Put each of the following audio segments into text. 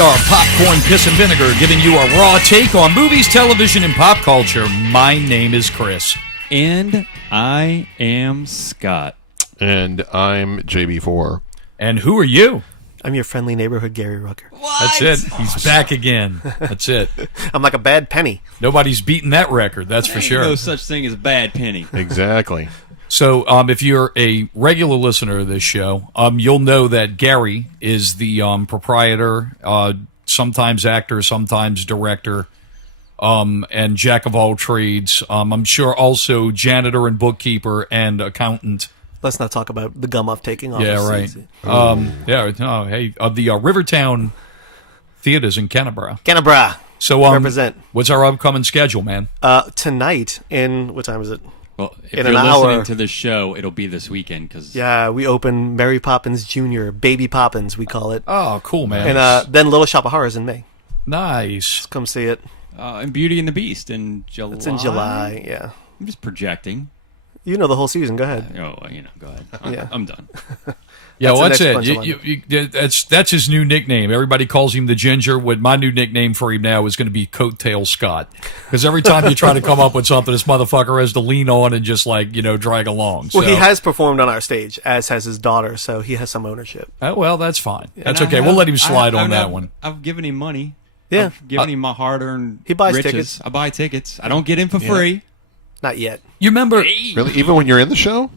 We are Popcorn, Piss, and Vinegar, giving you a raw take on movies, television, and pop culture. My name is Chris. And I am Scott. And I'm JB4. And who are you? I'm your friendly neighborhood Gary Rucker. What? That's it. He's back again. That's it. I'm like a bad penny. Nobody's beaten that record, that's for sure. No such thing as bad penny. Exactly. So, if you're a regular listener of this show, you'll know that Gary is the proprietor, sometimes actor, sometimes director, and jack of all trades. I'm sure also janitor and bookkeeper and accountant. Let's not talk about the gum off taking off. Yeah, right. The Rivertown Theaters in Canberra. Canberra. So, represent. What's our upcoming schedule, man? Tonight in, what time is it? Well, if in you're an listening hour. to this show, it'll be this weekend. Yeah, we open Mary Poppins Jr., Baby Poppins, we call it. Oh, cool, man. And then Little Shop of Horrors in May. Nice. Come see it. And Beauty and the Beast in July. It's in July, yeah. I'm just projecting. You know the whole season. Go ahead. Go ahead. I'm done. Yeah, That's what's the it? That's his new nickname. Everybody calls him the Ginger. What my new nickname for him now is going to be Coattail Scott. Because every time you try to come up with something, this motherfucker has to lean on and just drag along. Well, he has performed on our stage, as has his daughter, so he has some ownership. Oh, well, that's fine. That's And okay. We'll let him slide on that one. I've given him money. Yeah. I've given him my hard-earned He buys riches. tickets. I buy tickets. I don't get in for free. Not yet. You remember? Really? Even when you're in the show?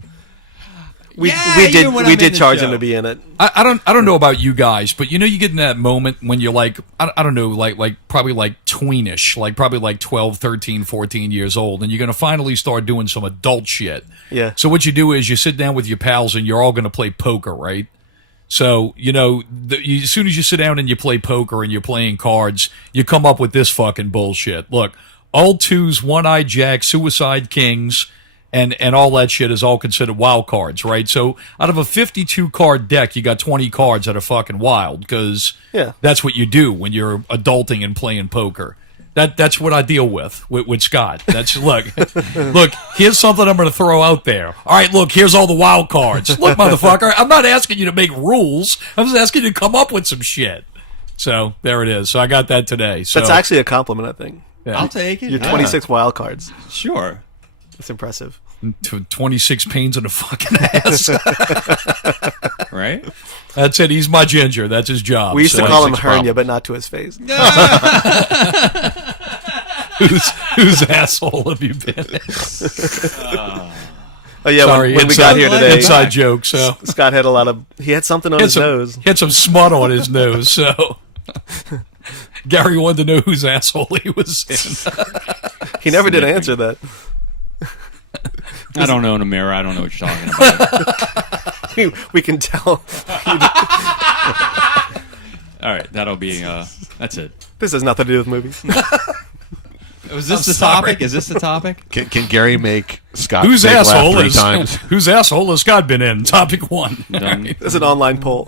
We even when I'm did in the charge show. him to be in it. I don't know about you guys, but you get in that moment when you're like, I don't know, probably tweenish, probably 12, 13, 14 years old, and you're going to finally start doing some adult shit. Yeah. So what you do is you sit down with your pals and you're all going to play poker, right? So, as soon as you sit down and you play poker and you're playing cards, you come up with this fucking bullshit. Look, all twos, one-eyed jacks, suicide kings, and all that shit is all considered wild cards, right? So out of a 52-card deck, you got 20 cards that are fucking wild, because that's what you do when you're adulting and playing poker. That's what I deal with Scott. That's look, here's something I'm going to throw out there. All right, look, here's all the wild cards. Look, motherfucker, I'm not asking you to make rules. I'm just asking you to come up with some shit. So there it is. So I got that today. So That's actually a compliment, I think. yeah. I'll take it. Your 26 wild cards. Sure. That's impressive. 26 pains in the fucking ass. Right? That's it. He's my ginger. That's his job. We used to call him 26 hernia, problems. but not to his face. Whose asshole have you been? Oh yeah, Sorry, when we got here today, inside joke. So Scott had he had something on his nose. He had some smut on his nose. So Gary wanted to know whose asshole he was in. He never did answer that. I don't know in a mirror. I don't know what you're talking about. We can tell. All right, that'll be. That's it. This has nothing to do with movies. Was this the topic? Is this the topic? Can Gary make Scott Whose laugh asshole 3 is times? whose asshole has Scott been in? Topic 1. Done. It's an online poll.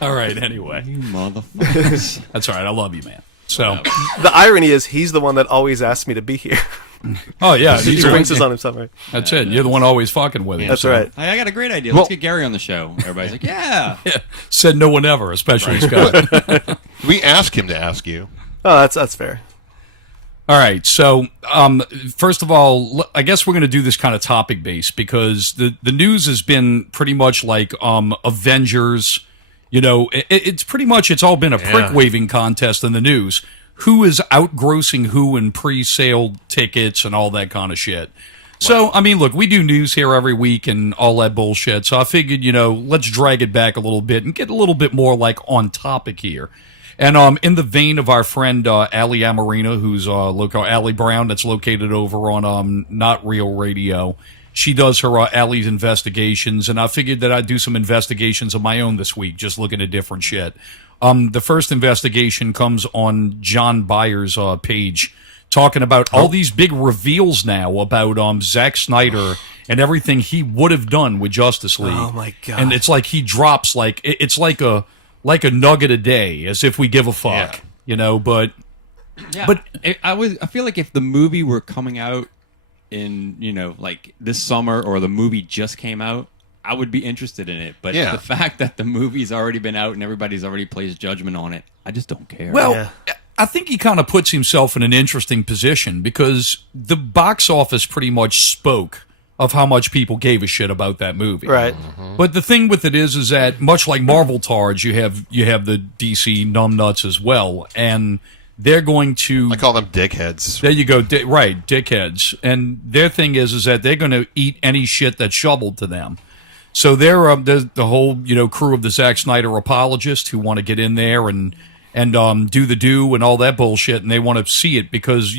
All right. Anyway, You motherfuckers. that's all right. I love you, man. So, The irony is, he's the one that always asks me to be here. oh yeah, He brings this on himself, right? That's it. You're the one always fucking with him. That's so. right. Hey, I got a great idea. Let's get Gary on the show. Everybody's like, yeah. Yeah. Said no one ever, especially Scott. We ask him to ask you. Oh, that's fair. All right. So, first of all, I guess we're going to do this kind of topic based, because the news has been pretty much like Avengers. It's pretty much, it's all been a prick waving contest in the news. Who is outgrossing who in pre-sale tickets and all that kind of shit. So, I mean, look, we do news here every week and all that bullshit. So I figured, let's drag it back a little bit and get a little bit more on topic here. And in the vein of our friend Ali Amarina, who's local Ali Brown, that's located over on Not Real Radio. She does her Allie's investigations, and I figured that I'd do some investigations of my own this week, just looking at different shit. The first investigation comes on John Byers' page, talking about all these big reveals now about Zack Snyder and everything he would have done with Justice League. Oh my god! And it's like he drops it's like a nugget a day, as if we give a fuck, But I feel like if the movie were coming out in this summer, or the movie just came out, I would be interested in it, but Yeah. the fact that the movie's already been out and everybody's already placed judgment on it, I just don't care. Well, Yeah. I think he kind of puts himself in an interesting position because the box office pretty much spoke of how much people gave a shit about that movie. Right. But the thing with it is that much like Marvel tards, you have the DC numbnuts as well, and they're going to. I call them dickheads. There you go, right, dickheads, and their thing is that they're going to eat any shit that's shoveled to them. So there's the whole crew of the Zack Snyder apologists who want to get in there and do the do and all that bullshit, and they want to see it because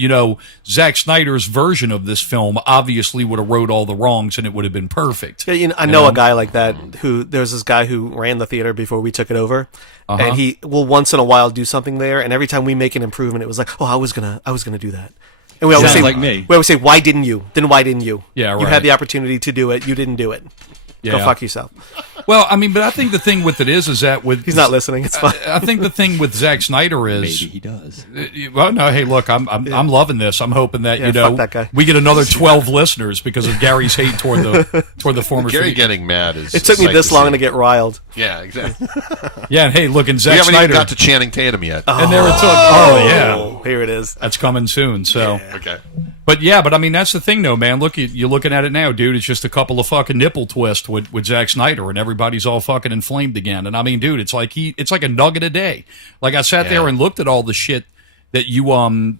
Zack Snyder's version of this film obviously would have wrote all the wrongs and it would have been perfect. Yeah, I know a guy like that there's this guy who ran the theater before we took it over, and he will once in a while do something there, and every time we make an improvement, it was like, oh, I was gonna do that. And we always Sounds say, like me. We always say, why didn't you? Then why didn't you? Yeah, You right. had the opportunity to do it. You didn't do it. Go Yeah. fuck yourself. Well, I mean, but I think the thing with it is that with He's not listening. It's fine. I think the thing with Zack Snyder is Maybe he does. Well, no, hey, look, I'm loving this. I'm hoping that Yeah, fuck that guy. we get another 12 listeners because of Gary's hate toward the former. Gary Phoenix. getting mad is. It took me sight this to long see. to get riled. Yeah, exactly. Yeah, and hey, look, and We Zack haven't even Snyder, got to Channing Tatum yet. and there it took. Oh yeah, Oh, here it is. that's coming soon. So, Okay. but I mean, that's the thing, though, man. Look, you're looking at it now, dude. It's just a couple of fucking nipple twists with Zack Snyder, and everybody's all fucking inflamed again. And I mean, dude, it's like a nugget a day. Like I sat there and looked at all the shit that you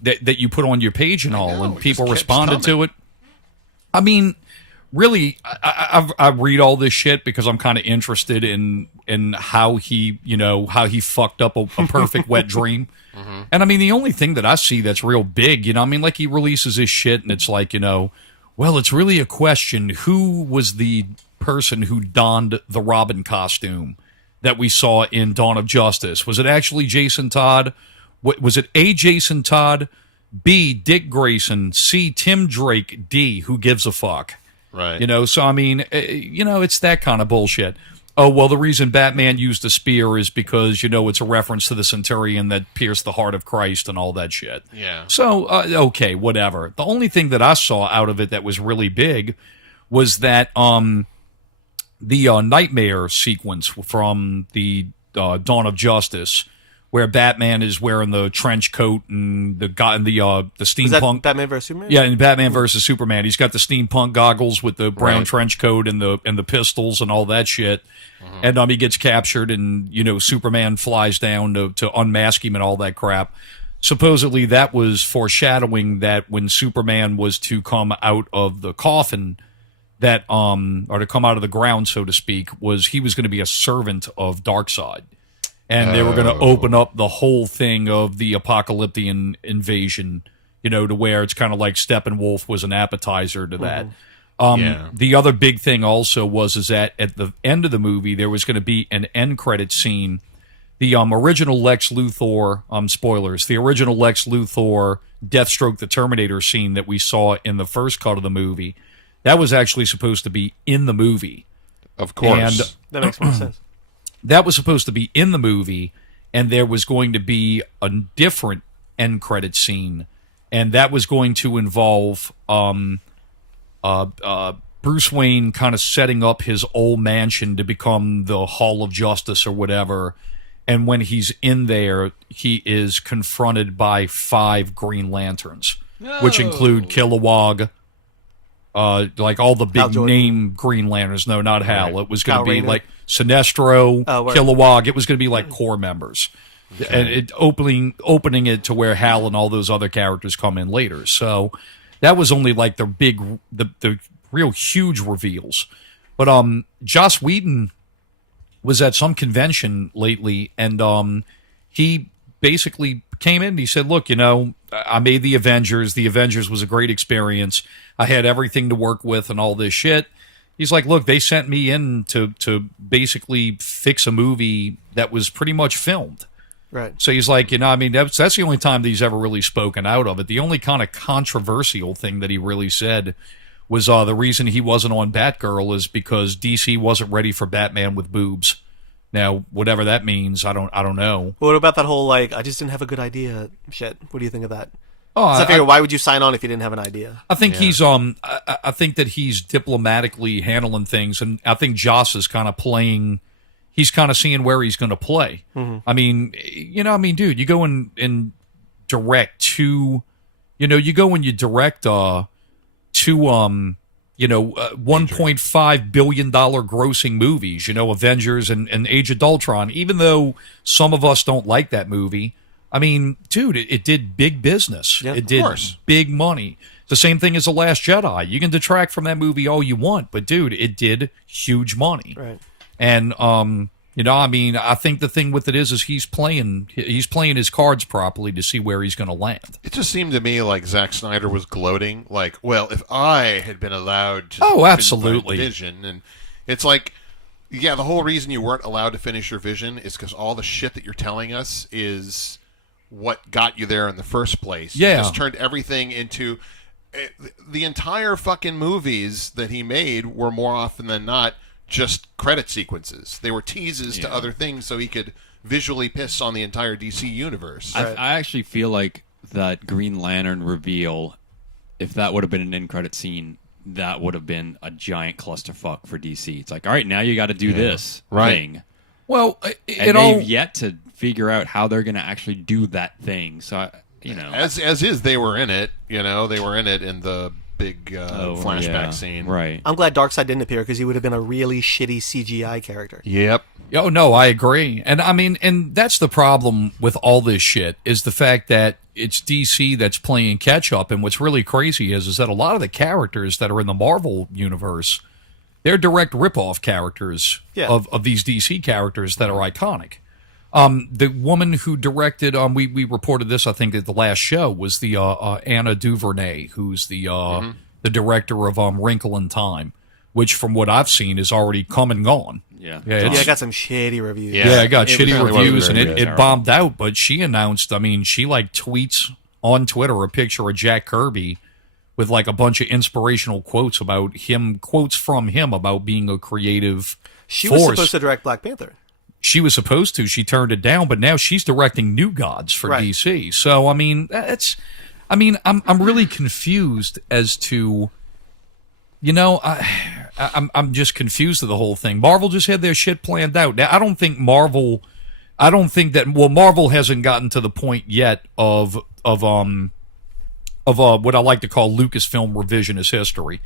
that you put on your page and all, know, and it people just keeps responded to coming. it. I mean, really, I read all this shit because I'm kind of interested in how he fucked up a perfect wet dream. And I mean, the only thing that I see that's real big, I mean, like he releases his shit and it's like, well, it's really a question. Who was the person who donned the Robin costume that we saw in Dawn of Justice? Was it actually Jason Todd? Was it A, Jason Todd, B, Dick Grayson, C, Tim Drake, D, who gives a fuck? Right. So I mean, it's that kind of bullshit. Oh, well, the reason Batman used a spear is because, it's a reference to the centurion that pierced the heart of Christ and all that shit. Yeah. So, okay, whatever. The only thing that I saw out of it that was really big was that the nightmare sequence from the Dawn of Justice, where Batman is wearing the trench coat and the Is that steampunk. Batman vs Superman? Yeah, in Batman versus Superman, he's got the steampunk goggles with the brown Right. trench coat and the pistols and all that shit. And he gets captured, and Superman flies down to unmask him and all that crap. Supposedly, that was foreshadowing that when Superman was to come out of the coffin, that or to come out of the ground, so to speak, he was going to be a servant of Darkseid. And they were going to open up the whole thing of the apocalyptic invasion, to where it's kind of like Steppenwolf was an appetizer to that. Yeah. The other big thing also is that at the end of the movie, there was going to be an end credit scene. The original Lex Luthor, spoilers, the original Lex Luthor Deathstroke the Terminator scene that we saw in the first cut of the movie, that was actually supposed to be in the movie. Of course. And That makes more sense. that was supposed to be in the movie, and there was going to be a different end credit scene, and that was going to involve Bruce Wayne kind of setting up his old mansion to become the Hall of Justice or whatever. And when he's in there, he is confronted by 5 Green Lanterns, which include Kilowog, like all the Hal big Jordan. name Green Lanterns. No, not Hal. It was going Kyle to be Rayner. like Sinestro, Oh, word. Kilowog. It was going to be like core members. And it opening it to where Hal and all those other characters come in later. So that was only like the real huge reveals. But Joss Whedon was at some convention lately, and he basically came in and he said, look, I made the Avengers. The Avengers was a great experience. I had everything to work with and all this shit. He's like, look, they sent me in to basically fix a movie that was pretty much filmed. Right. So he's like, that's the only time that he's ever really spoken out of it. The only kind of controversial thing that he really said was the reason he wasn't on Batgirl is because DC wasn't ready for Batman with boobs. Now, whatever that means, I don't know. What about that whole I just didn't have a good idea shit? What do you think of that? Oh, So I figure, why would you sign on if you didn't have an idea? I think he's I think that he's diplomatically handling things, and I think Joss is kind of playing. He's kind of seeing where he's going to play. I mean, dude, you go and direct two. You go and you direct two $1.5 billion grossing movies. Avengers and Age of Ultron. Even though some of us don't like that movie. I mean, dude, it did big business. Yeah, it did big money. It's the same thing as The Last Jedi. You can detract from that movie all you want, but dude, it did huge money. Right. And I think the thing with it is he's playing his cards properly to see where he's going to land. It just seemed to me like Zack Snyder was gloating, like, well, if I had been allowed to absolutely. finish my vision, and it's like, yeah, the whole reason you weren't allowed to finish your vision is because all the shit that you're telling us is what got you there in the first place. Yeah. You just turned everything into... The entire fucking movies that he made were more often than not just credit sequences. They were teases to other things so he could visually piss on the entire DC universe. I actually feel like that Green Lantern reveal, if that would have been an end credit scene, that would have been a giant clusterfuck for DC. It's like, all right, now you got to do this thing. Well, they've yet to figure out how they're going to actually do that thing. So, as is, they were in it. They were in it in the big flashback scene. Right. I'm glad Darkseid didn't appear because he would have been a really shitty CGI character. Yep. Oh, no, I agree. And I mean, and that's the problem with all this shit is the fact that it's DC that's playing catch up. And what's really crazy is that a lot of the characters that are in the Marvel universe, they're direct ripoff characters of these DC characters that are iconic. The woman who directed, we reported this, I think, at the last show, was the Anna DuVernay, who's the director of Wrinkle in Time, which, from what I've seen, is already come and gone. Yeah, I got some shitty reviews. Yeah, I got shitty really reviews, wasn't and very it bombed out. But she announced, she tweets on Twitter a picture of Jack Kirby with a bunch of inspirational quotes from him about being a creative She force. was supposed to direct Black Panther. She was supposed to. She turned it down, but now she's directing New Gods for DC. So I'm really confused as to, I'm just confused of the whole thing. Marvel just had their shit planned out. Now Marvel hasn't gotten to the point yet of what I like to call Lucasfilm revisionist history.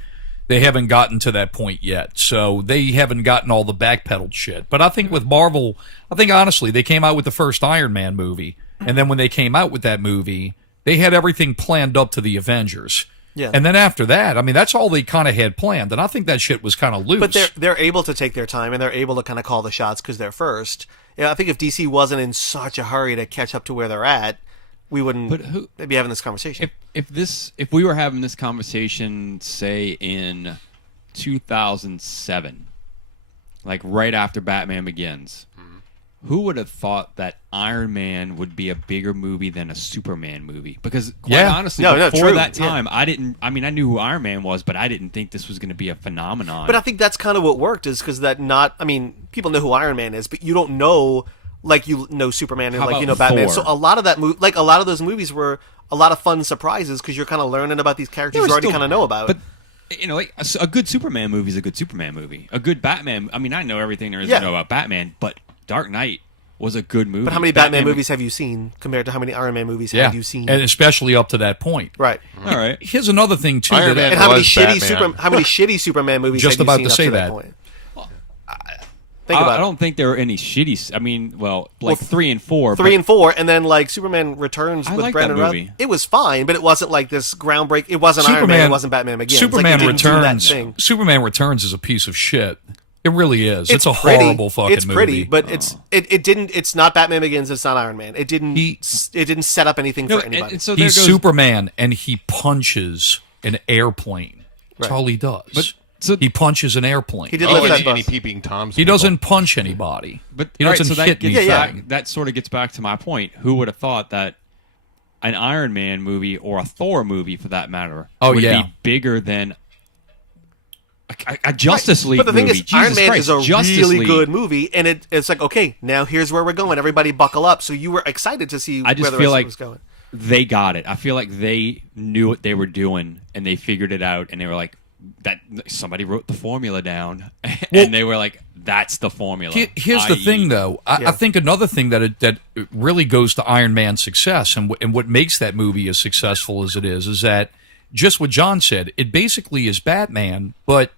They haven't gotten to that point yet, so they haven't gotten all the backpedaled shit. But I think with Marvel, honestly, they came out with the first Iron Man movie, and then when they came out with that movie, they had everything planned up to the Avengers. Yeah. And then after that, that's all they kind of had planned, and I think that shit was kind of loose. But they're able to take their time, and they're able to kind of call the shots because they're first. I think if DC wasn't in such a hurry to catch up to where they're at, we wouldn't be having this conversation. If we were having this conversation, say in 2007, like right after Batman Begins, who would have thought that Iron Man would be a bigger movie than a Superman movie? Because quite honestly, before that time, I didn't. I knew who Iron Man was, but I didn't think this was going to be a phenomenon. But I think that's kind of what worked, is because people know who Iron Man is, but you don't know. Like you know Superman and Batman. Thor? So a lot of those movies were a lot of fun surprises because you're kind of learning about these characters you already kind of know about. But a good Superman movie is a good Superman movie. A good Batman. I know everything there is to know about Batman, but Dark Knight was a good movie. But how many Batman movies have you seen compared to how many Iron Man movies have you seen? And especially up to that point. Right. All right. Here's another thing too. Iron Man and how many Batman. shitty Superman movies Just have you about seen to up say to that. point? I don't think there were any shitty. 3 and 4. 3 and 4, and then Superman Returns with like Brandon that Routh. movie. It was fine, but it wasn't like this groundbreak. It wasn't Iron Man. It wasn't Batman Begins. Superman it didn't do that Returns. thing. Superman Returns is a piece of shit. It really is. It's a horrible fucking movie. It's pretty, but it didn't. It's not Batman Begins. It's not Iron Man. It didn't. It didn't set up anything for anybody. And so he's Superman, and he punches an airplane. That's all he does. He punches an airplane. He did lift that any bus. peeping Toms. He doesn't punch anybody. But he doesn't hit anything. That sort of gets back to my point. Who would have thought that an Iron Man movie or a Thor movie, for that matter, would be bigger than a Justice League movie? But the thing is, Jesus Iron Man Christ, is a Justice really League. good movie, and it's like, okay, now here's where we're going. Everybody buckle up. So you were excited to see where the rest of it was going. they got it. I feel like they knew what they were doing and they figured it out, and they were like, that somebody wrote the formula down, and they were like, that's the formula. Here's the thing, though. I think another thing that really goes to Iron Man's success and what makes that movie as successful as it is that just what John said, it basically is Batman, but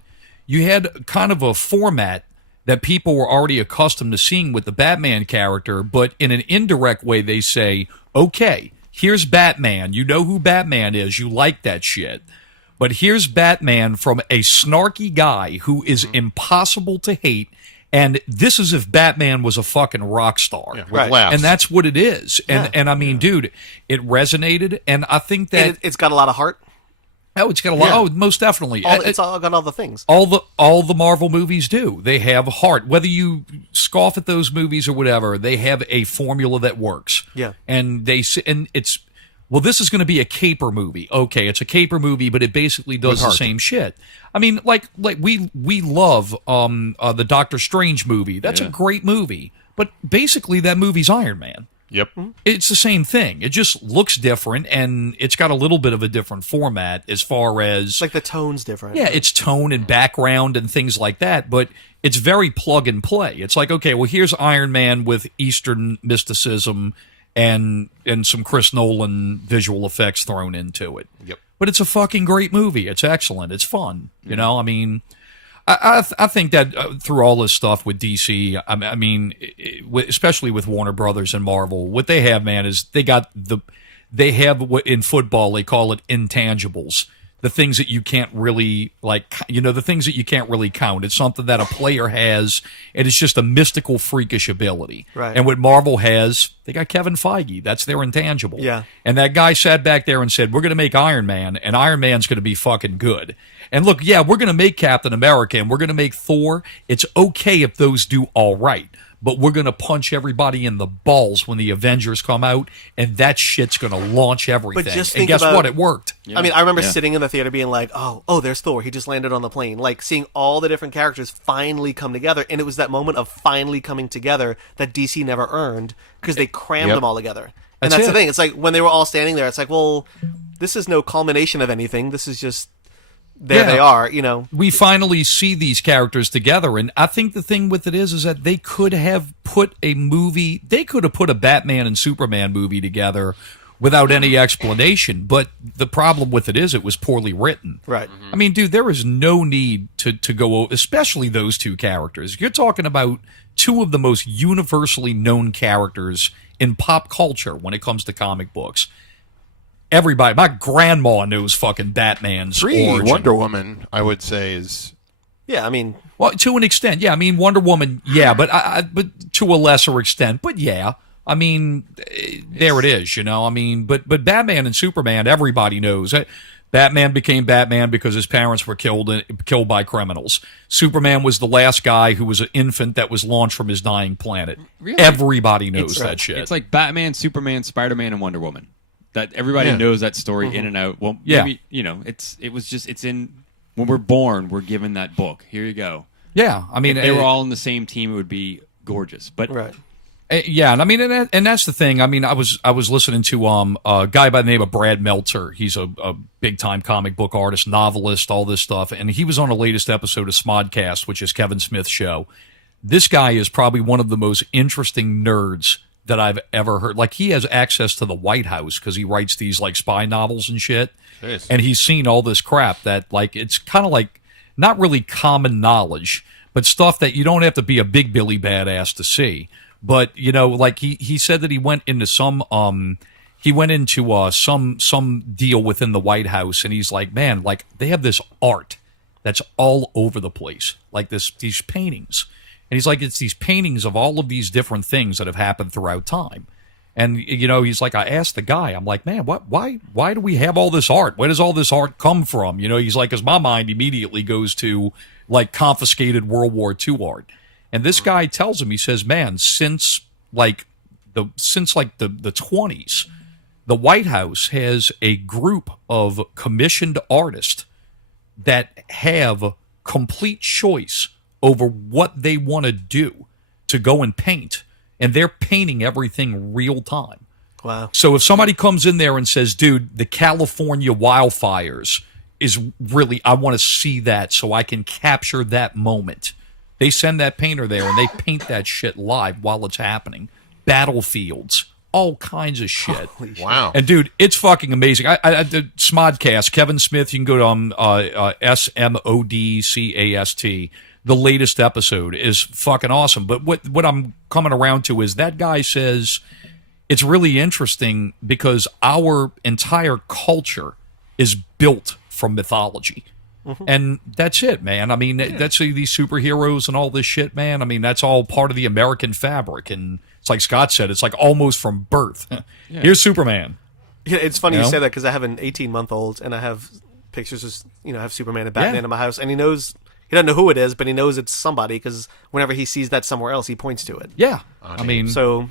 you had kind of a format that people were already accustomed to seeing with the Batman character, but in an indirect way they say, okay, here's Batman. You know who Batman is. You like that shit. But here's Batman from a snarky guy who is impossible to hate, and this is if Batman was a fucking rock star. Yeah, with laughs. And that's what it is. And I mean, dude, it resonated, and I think that... it's got a lot of heart. Oh, it's got a lot. Oh, most definitely. It's all got all the things. All the Marvel movies do. They have heart. Whether you scoff at those movies or whatever, they have a formula that works. Yeah. And it's... Well, this is going to be a caper movie. Okay, it's a caper movie, but it basically does the same shit. I mean, like we love the Doctor Strange movie. That's a great movie, but basically that movie's Iron Man. Yep. It's the same thing. It just looks different, and it's got a little bit of a different format as far as... Like the tone's different. Yeah, it's tone and background and things like that, but it's very plug and play. It's like, okay, well, here's Iron Man with Eastern mysticism and some Chris Nolan visual effects thrown into it. Yep. But it's a fucking great movie. It's excellent. It's fun. You know, I mean, I think that through all this stuff with DC, I mean, especially with Warner Brothers and Marvel, what they have, man, is they have what in football they call it intangibles. The things that you can't really, the things that you can't really count. It's something that a player has, and it's just a mystical, freakish ability. Right. And what Marvel has, they got Kevin Feige. That's their intangible. Yeah. And that guy sat back there and said, we're going to make Iron Man, and Iron Man's going to be fucking good. And look, yeah, we're going to make Captain America, and we're going to make Thor. It's okay if those do all right. But we're going to punch everybody in the balls when the Avengers come out, and that shit's going to launch everything. But just and guess what? It worked. Yeah. I mean, I remember sitting in the theater being like, oh, there's Thor. He just landed on the plane. Like, seeing all the different characters finally come together, and it was that moment of finally coming together that DC never earned, because they crammed them all together. And that's the thing. It's like, when they were all standing there, it's like, well, this is no culmination of anything. This is just... There they are, you know. We finally see these characters together, and I think the thing with it is that they could have put a Batman and Superman movie together without any explanation, but the problem with it is it was poorly written. Right. Mm-hmm. I mean, dude, there is no need to go over, especially those two characters. You're talking about two of the most universally known characters in pop culture when it comes to comic books. Everybody, my grandma knows fucking Batman's origin. Wonder Woman, I would say, is... Yeah, I mean... Well, to an extent, yeah. I mean, Wonder Woman, yeah, but but to a lesser extent. But yeah, I mean, there it is, you know. I mean, but Batman and Superman, everybody knows. Batman became Batman because his parents were killed by criminals. Superman was the last guy who was an infant that was launched from his dying planet. Really? Everybody knows that shit. It's like Batman, Superman, Spider-Man, and Wonder Woman. That everybody knows that story in and out. Well, maybe, you know, it's in when we're born, we're given that book. Here you go. Yeah, I mean, if they were all in the same team, it would be gorgeous. But yeah, and I mean, and that's the thing. I mean, I was listening to a guy by the name of Brad Meltzer. He's a big time comic book artist, novelist, all this stuff, and he was on the latest episode of Smodcast, which is Kevin Smith's show. This guy is probably one of the most interesting nerds that I've ever heard. Like, he has access to the White House because he writes these like spy novels and shit. Jeez. And he's seen all this crap that, like, it's kind of like not really common knowledge, but stuff that you don't have to be a big Billy badass to see. But, you know, like he said that he went into some deal within the White House, and he's like, man, like, they have this art that's all over the place, like these paintings. And he's like, it's these paintings of all of these different things that have happened throughout time. And, you know, he's like, I asked the guy, I'm like, man, why do we have all this art? Where does all this art come from? You know, he's like, because my mind immediately goes to, like, confiscated World War II art. And this guy tells him, he says, man, since the 20s, the White House has a group of commissioned artists that have complete choice over what they want to do to go and paint, and they're painting everything real time. Wow. So if somebody comes in there and says, dude, the California wildfires is really, I want to see that so I can capture that moment. They send that painter there and they paint that shit live while it's happening. Battlefields, all kinds of shit. Wow. And dude, it's fucking amazing. I did Smodcast, Kevin Smith, you can go to SMODCAST. The latest episode is fucking awesome. But what I'm coming around to is that guy says it's really interesting because our entire culture is built from mythology. Mm-hmm. And that's it, man. I mean, that's these superheroes and all this shit, man. I mean, that's all part of the American fabric. And it's like Scott said, it's like almost from birth. Yeah. Here's Superman. Yeah, it's funny you say that because I have an 18-month-old and I have pictures of, I have Superman and Batman in my house. And he doesn't know who it is, but he knows it's somebody because whenever he sees that somewhere else, he points to it. Yeah. I mean, so.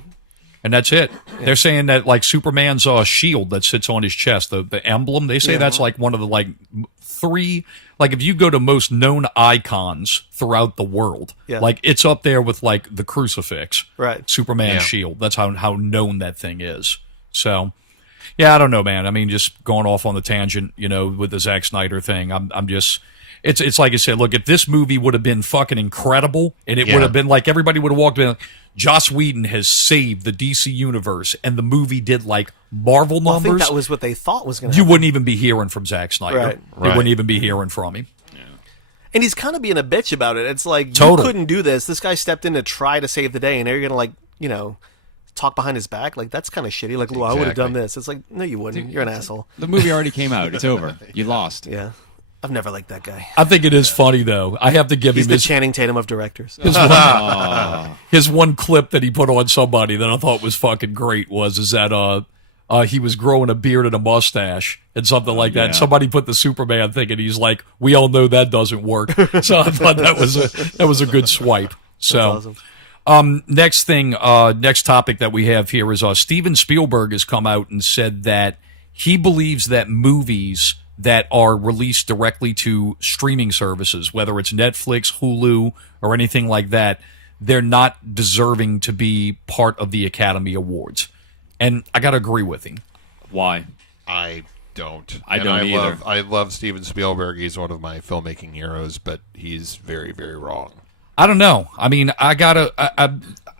And that's it. Yeah. They're saying that like Superman's shield that sits on his chest, the emblem, they say that's like one of the like 3, like if you go to most known icons throughout the world, like it's up there with like the crucifix, right? Superman's shield. That's how known that thing is. So, yeah, I don't know, man. I mean, just going off on the tangent, with the Zack Snyder thing. I'm just. It's like I said, look, if this movie would have been fucking incredible, and it would have been like everybody would have walked in, Joss Whedon has saved the DC universe, and the movie did like Marvel numbers. I think that was what they thought was going to happen. happen. You wouldn't even be hearing from Zack Snyder. Right. You wouldn't even be hearing from him. Yeah. And he's kind of being a bitch about it. It's like, you couldn't do this. This guy stepped in to try to save the day, and now you're going to talk behind his back. Like, that's kind of shitty. Like, I would have done this. It's like, no, you wouldn't. You're an asshole. The movie already came out. It's over. You lost. Yeah. I've never liked that guy. I think it is funny, though. I have to give him his Channing Tatum of directors. His one clip that he put on somebody that I thought was fucking great is that he was growing a beard and a mustache and something like that. And somebody put the Superman thing, and he's like, "We all know that doesn't work." So I thought that was a good swipe. So. Awesome. Next topic that we have here is Steven Spielberg has come out and said that he believes that movies that are released directly to streaming services, whether it's Netflix, Hulu, or anything like that, they're not deserving to be part of the Academy Awards. And I got to agree with him. Why? I don't. I don't either. I love Steven Spielberg. He's one of my filmmaking heroes, but he's very, very wrong. I don't know. I mean,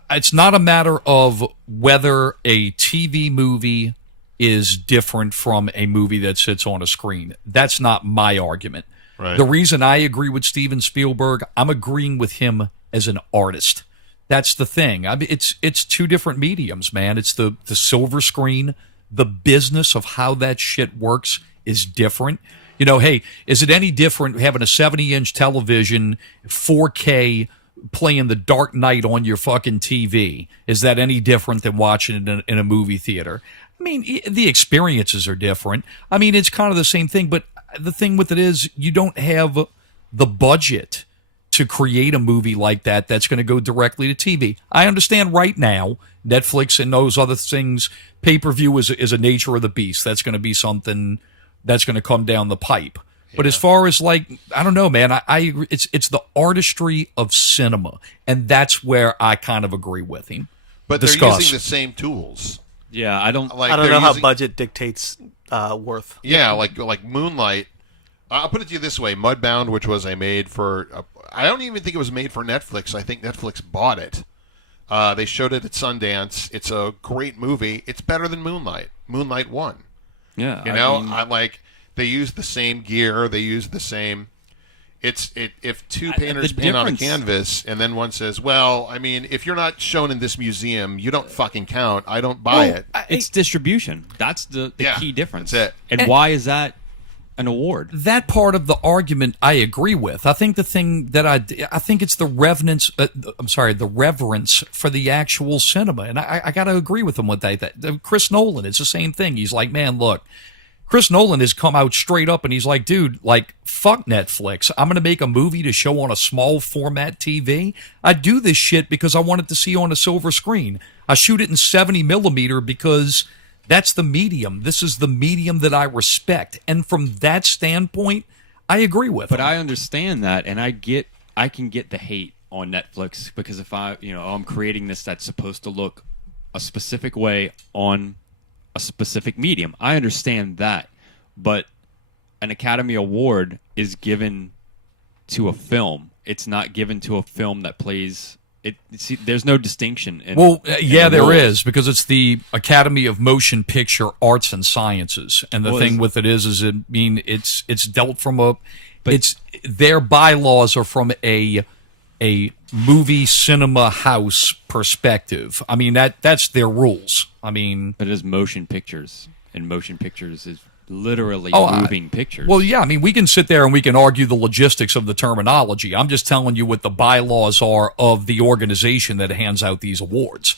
it's not a matter of whether a TV movie is different from a movie that sits on a screen. That's not my argument. Right. The reason I agree with Steven Spielberg, I'm agreeing with him as an artist. That's the thing. I mean, it's 2 different mediums, man. It's the silver screen. The business of how that shit works is different. Hey, is it any different having a 70-inch television, 4K, playing The Dark Knight on your fucking TV? Is that any different than watching it in a movie theater? I mean, the experiences are different. I mean, it's kind of the same thing, but the thing with it is you don't have the budget to create a movie like that that's going to go directly to TV. I understand right now, Netflix and those other things, pay-per-view is a nature of the beast. That's going to be something that's going to come down the pipe. But as far as like, I don't know, man, I agree. It's the artistry of cinema, and that's where I kind of agree with him. But they're using the same tools. Yeah, I don't know how budget dictates worth. Yeah, like Moonlight. I'll put it to you this way: Mudbound, which was made for, I don't even think it was made for Netflix. I think Netflix bought it. They showed it at Sundance. It's a great movie. It's better than Moonlight. Moonlight won. Yeah, they use the same gear. They use the same. If 2 painters paint on a canvas and then one says, well, I mean, if you're not shown in this museum, you don't fucking count. I don't buy it. It's distribution. That's the key difference. That's it. And why is that an award? That part of the argument I agree with. I think the thing that I think it's the reverence. The reverence for the actual cinema, and I got to agree with him with that. Chris Nolan, it's the same thing. He's like, man, look. Chris Nolan has come out straight up and he's like, dude, like, fuck Netflix. I'm going to make a movie to show on a small format TV. I do this shit because I want it to see on a silver screen. I shoot it in 70 millimeter because that's the medium. This is the medium that I respect. And from that standpoint, I agree with him. But I understand that, and I can get the hate on Netflix because if I'm creating this that's supposed to look a specific way on a specific medium. I understand that, but an Academy Award is given to a film. It's not given to a film that plays. See, there's no distinction. There is, because it's the Academy of Motion Picture Arts and Sciences, and the thing with it is it's dealt from their bylaws are from a movie cinema house perspective. I mean that's their rules. I mean, it is motion pictures, and motion pictures is literally moving pictures. Well, yeah, I mean, we can sit there and we can argue the logistics of the terminology. I'm just telling you what the bylaws are of the organization that hands out these awards.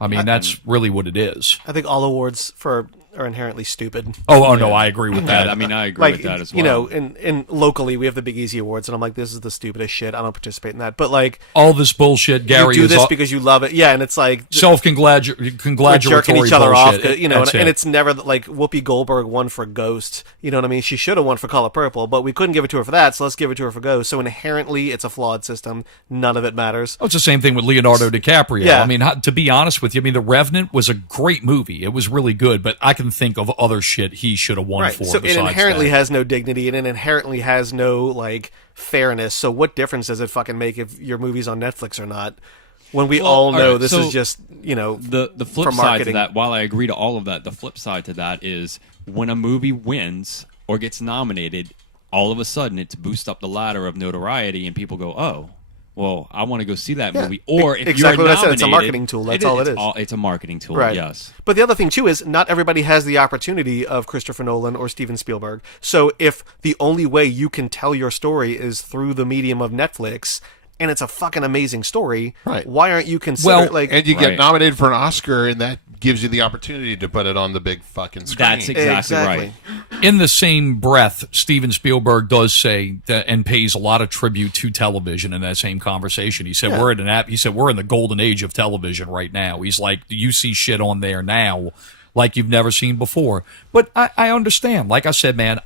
I mean, that's really what it is. I think all awards are inherently stupid. No, I agree with that. I mean, I agree with that as well. You know, in locally we have the Big Easy Awards, and I'm like, this is the stupidest shit. I don't participate in that. But like all this bullshit, Gary, you do this because you love it. Yeah, and it's like self-congratulatory jerking each other bullshit. off. You know, and it's never like Whoopi Goldberg won for Ghost. You know what I mean? She should have won for Color Purple, but we couldn't give it to her for that, so let's give it to her for Ghost. So inherently, it's a flawed system. None of it matters. It's the same thing with Leonardo DiCaprio. Yeah. I mean, to be honest with you, I mean, The Revenant was a great movie. It was really good, but I can think of other shit he should have won for. So it inherently that. has no dignity, and it inherently has no like fairness. So what difference does it fucking make if your movie's on Netflix or not? When we all know this is just, you know, the flip side to that. While I agree to all of that, the flip side to that is when a movie wins or gets nominated, all of a sudden it's boost up the ladder of notoriety, and people go, "Oh, well, I want to go see that movie." Or if exactly you're what I said, nominated, it's a marketing tool. That's all it is. It's a marketing tool, right. Yes. But the other thing too is not everybody has the opportunity of Christopher Nolan or Steven Spielberg. So if the only way you can tell your story is through the medium of Netflix, and it's a fucking amazing story, right? Why aren't you considered and you get nominated for an Oscar, and that gives you the opportunity to put it on the big fucking screen. That's exactly right. In the same breath, Steven Spielberg does say that, and pays a lot of tribute to television in that same conversation. He said we're in the golden age of television right now. He's like, you see shit on there now like you've never seen before. But I understand. Like I said, man,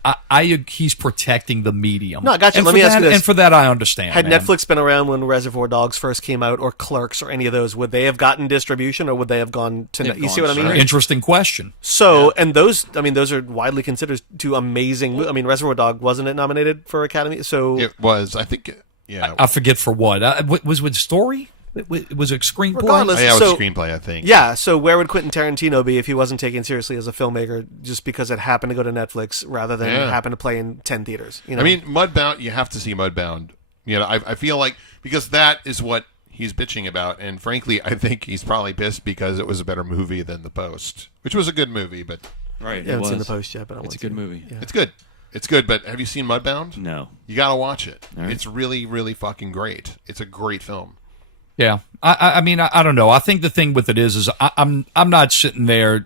he's protecting the medium. No, I got you. Let me ask you this. And for that, I understand. Had Netflix been around when Reservoir Dogs first came out, or Clerks, or any of those, would they have gotten distribution, or would they have gone to... You see what I mean? Interesting question. So, and those are widely considered two amazing... I mean, Reservoir Dog, wasn't it nominated for Academy? So it was, I think... Yeah. I forget for what. Was it story? Was it screenplay? Regardless, it was screenplay, I think. Yeah, so where would Quentin Tarantino be if he wasn't taken seriously as a filmmaker just because it happened to go to Netflix rather than happen to play in 10 theaters? You know? I mean, Mudbound, you have to see Mudbound. You know, I feel like, because that is what he's bitching about, and frankly, I think he's probably pissed because it was a better movie than The Post, which was a good movie, but... Right, I haven't seen The Post yet, but it's a good movie. Yeah. It's good. It's good, but have you seen Mudbound? No. You gotta watch it. Right. It's really, really fucking great. It's a great film. Yeah, I mean, I don't know. I think the thing with it is I'm not sitting there.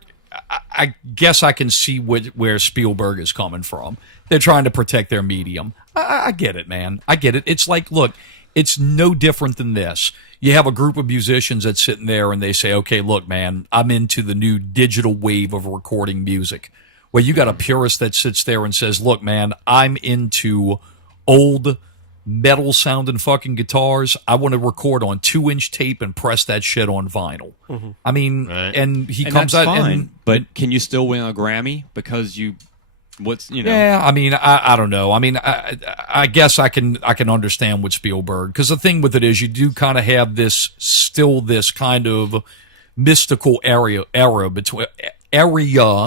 I guess I can see where Spielberg is coming from. They're trying to protect their medium. I get it, man. I get it. It's like, look, it's no different than this. You have a group of musicians that's sitting there and they say, okay, look, man, I'm into the new digital wave of recording music. Well, you got a purist that sits there and says, look, man, I'm into old metal sounding fucking guitars. I want to record on 2-inch tape and press that shit on vinyl. Mm-hmm. I mean, and he comes out fine, but can you still win a Grammy because you? Yeah, I mean, I don't know. I mean, I guess I can understand with Spielberg, because the thing with it is you do kind of have this kind of mystical area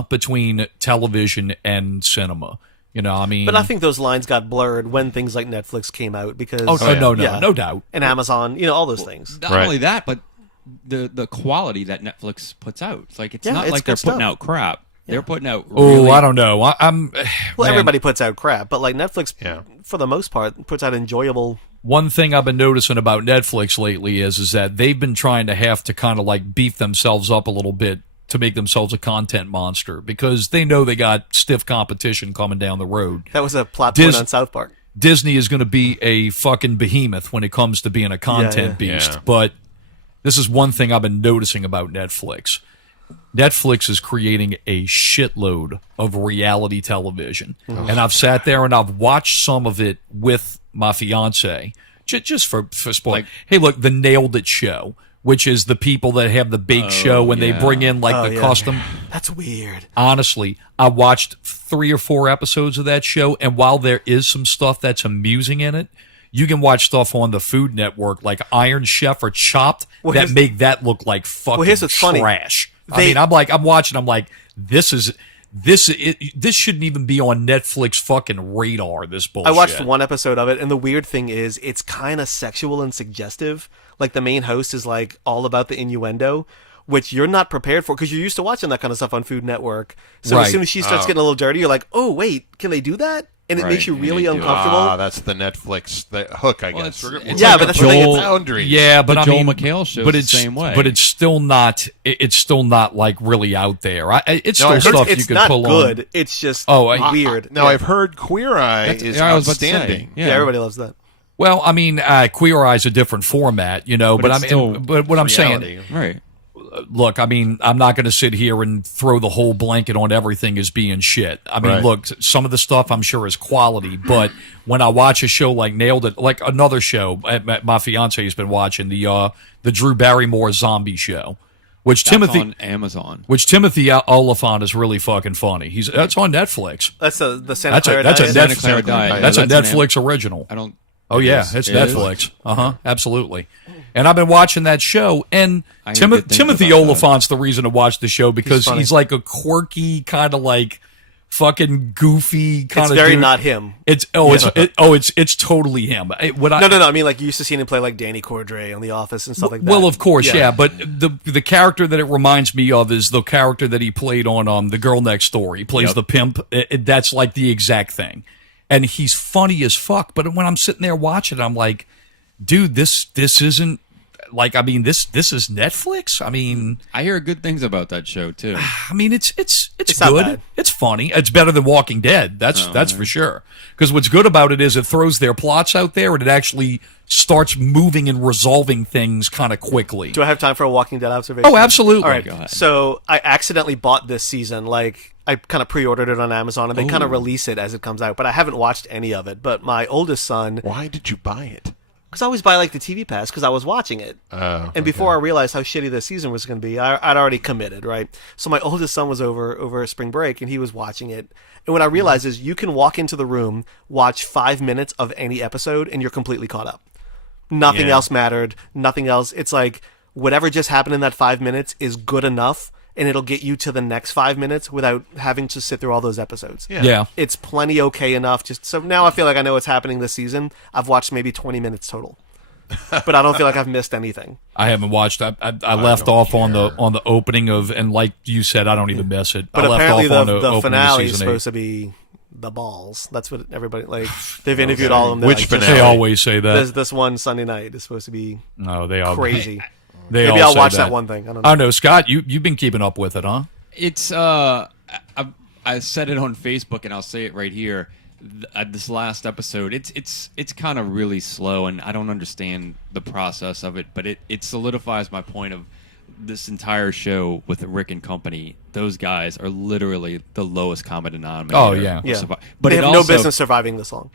between television and cinema. You know, I mean... But I think those lines got blurred when things like Netflix came out, because... No doubt. And Amazon, you know, all those things. Not only that, but the quality that Netflix puts out. It's like, it's not like they're putting out crap. Yeah. They're putting out really... I don't know. Everybody puts out crap, but like Netflix, for the most part, puts out enjoyable... One thing I've been noticing about Netflix lately is that they've been trying to have to kind of like beef themselves up a little bit to make themselves a content monster, because they know they got stiff competition coming down the road. That was a plot point on South Park. Disney is going to be a fucking behemoth when it comes to being a content beast. Yeah. But this is one thing I've been noticing about Netflix. Netflix is creating a shitload of reality television. And I've sat there and I've watched some of it with my fiance, just for sport. Hey, look, the Nailed It show, which is the people that have the bake show when they bring in like the custom. That's weird. Honestly, I watched 3 or 4 episodes of that show, and while there is some stuff that's amusing in it, you can watch stuff on the Food Network like Iron Chef or Chopped that make that look like fucking trash. Funny. I'm watching. I'm like, this shouldn't even be on Netflix fucking radar. This bullshit. I watched 1 episode of it, and the weird thing is, it's kind of sexual and suggestive. Like the main host is like all about the innuendo, which you're not prepared for because you're used to watching that kind of stuff on Food Network. So as soon as she starts getting a little dirty, you're like, oh wait, can they do that? And it makes you really uncomfortable. That's the Netflix hook, I guess. But that's the thing. Boundaries. Yeah, but the Joel McHale show the same way. But it's still not. It's still not like really out there. It's still stuff you can pull on. It's not good. It's just weird. Now I've heard Queer Eye is outstanding. Yeah, everybody loves that. Well, I mean, Queer Eye is a different format, but what I'm saying, right? Look, I mean, I'm not going to sit here and throw the whole blanket on everything as being shit. I mean, look, some of the stuff I'm sure is quality, but when I watch a show like Nailed It, like another show, my fiance has been watching the Drew Barrymore zombie show, which That's on Amazon, which Timothy Oliphant is really fucking funny. That's on Netflix. That's the Santa Clara Diet. That's a Netflix original. I don't. Oh yeah, it's Netflix. Absolutely. And I've been watching that show, and Timothy Oliphant's the reason to watch the show because he's like a quirky kind of like fucking goofy kind of. It's very dude. not him. It's totally him. No. I mean, like you used to see him play like Danny Cordray on The Office and stuff like that. Well, of course, yeah. But the character that it reminds me of is the character that he played on The Girl Next Door. He plays the pimp. That's like the exact thing. And he's funny as fuck, but when I'm sitting there watching it, I'm like, dude, this isn't like, I mean, this is Netflix. I mean, I hear good things about that show too. I mean, it's good. It's funny. It's better than Walking Dead. That's for sure. Because what's good about it is it throws their plots out there and it actually starts moving and resolving things kind of quickly. Do I have time for a Walking Dead observation? Oh, absolutely. All right. So I accidentally bought this season, I kind of pre-ordered it on Amazon, and they kind of release it as it comes out. But I haven't watched any of it. But my oldest son... Why did you buy it? Because I always buy, the TV Pass, because I was watching it. And before I realized how shitty this season was going to be, I'd already committed, right? So my oldest son was over spring break, and he was watching it. And what I realized is you can walk into the room, watch 5 minutes of any episode, and you're completely caught up. Nothing else mattered. Nothing else. It's like whatever just happened in that 5 minutes is good enough, and it'll get you to the next 5 minutes without having to sit through all those episodes. Yeah. It's plenty okay enough. So now I feel like I know what's happening this season. I've watched maybe 20 minutes total. But I don't feel like I've missed anything. I haven't watched. I left off on the opening of, and like you said, I don't even miss it. But I apparently left off the finale is supposed 8. to be the balls. That's what everybody they've interviewed all of them. Which finale? They always say that. This one Sunday night is supposed to be crazy. Maybe I'll watch that one thing. I don't know. I know, Scott. You've been keeping up with it, huh? It's I said it on Facebook, and I'll say it right here. This last episode, it's kind of really slow, and I don't understand the process of it. But it solidifies my point of this entire show with Rick and company. Those guys are literally the lowest common denominator. Oh yeah. But they have no business surviving this long.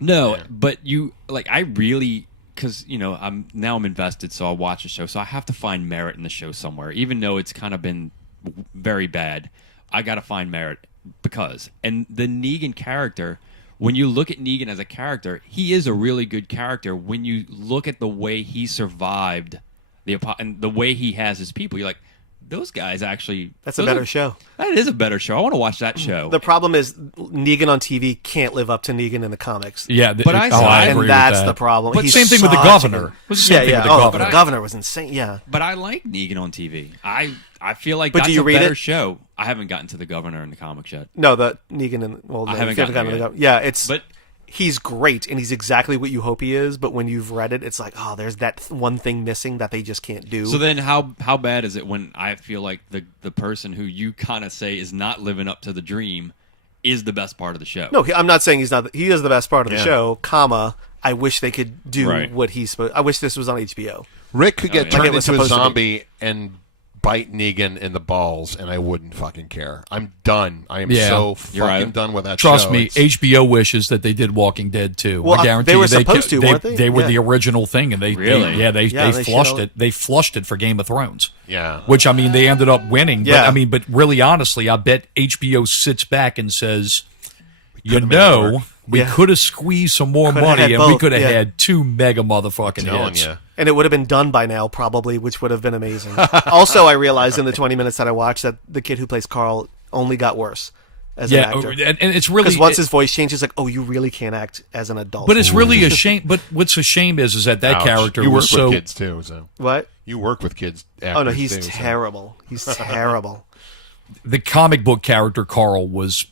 No, but I really. Because I'm invested, so I'll watch the show. So I have to find merit in the show somewhere, even though it's kind of been very bad. I got to find merit and the Negan character. When you look at Negan as a character, he is a really good character. When you look at the way he survived and the way he has his people, you're like, those guys actually... That's a better show. That is a better show. I want to watch that show. The problem is Negan on TV can't live up to Negan in the comics. Yeah, I agree and that's with that. The problem. But same thing with the governor. It was the same thing with the governor. The governor was insane. Yeah, but I like Negan on TV. I feel like that's a better show. I haven't gotten to the governor in the comics yet. No, the Negan I haven't gotten to the governor. Yeah, he's great, and he's exactly what you hope he is, but when you've read it, it's like, there's that one thing missing that they just can't do. So then how bad is it when I feel like the person who you kind of say is not living up to the dream is the best part of the show? No, I'm not saying he's not. He is the best part of the show, I wish they could do what he's supposed. I wish this was on HBO. Rick could get turned into a zombie and bite Negan in the balls, and I wouldn't fucking care. I'm done. I am so fucking done with that Trust show. me, HBO wishes that they did Walking Dead too. Well, I guarantee they were you supposed to, weren't they? They were the original thing, and they flushed it. They flushed it for Game of Thrones. Yeah. Which, I mean, they ended up winning. Yeah. But really, honestly, I bet HBO sits back and says, we could have squeezed some more money, and we could have had 2 mega motherfucking hits. You. And it would have been done by now, probably, which would have been amazing. Also, I realized in the 20 minutes that I watched that the kid who plays Carl only got worse as an actor. And it's really... Because once his voice changes, like, oh, you really can't act as an adult. But it's really a shame. But what's a shame is that character you work was so... with kids, too, so... What? You work with kids. Oh, no, he's terrible. So. He's terrible. The comic book character Carl was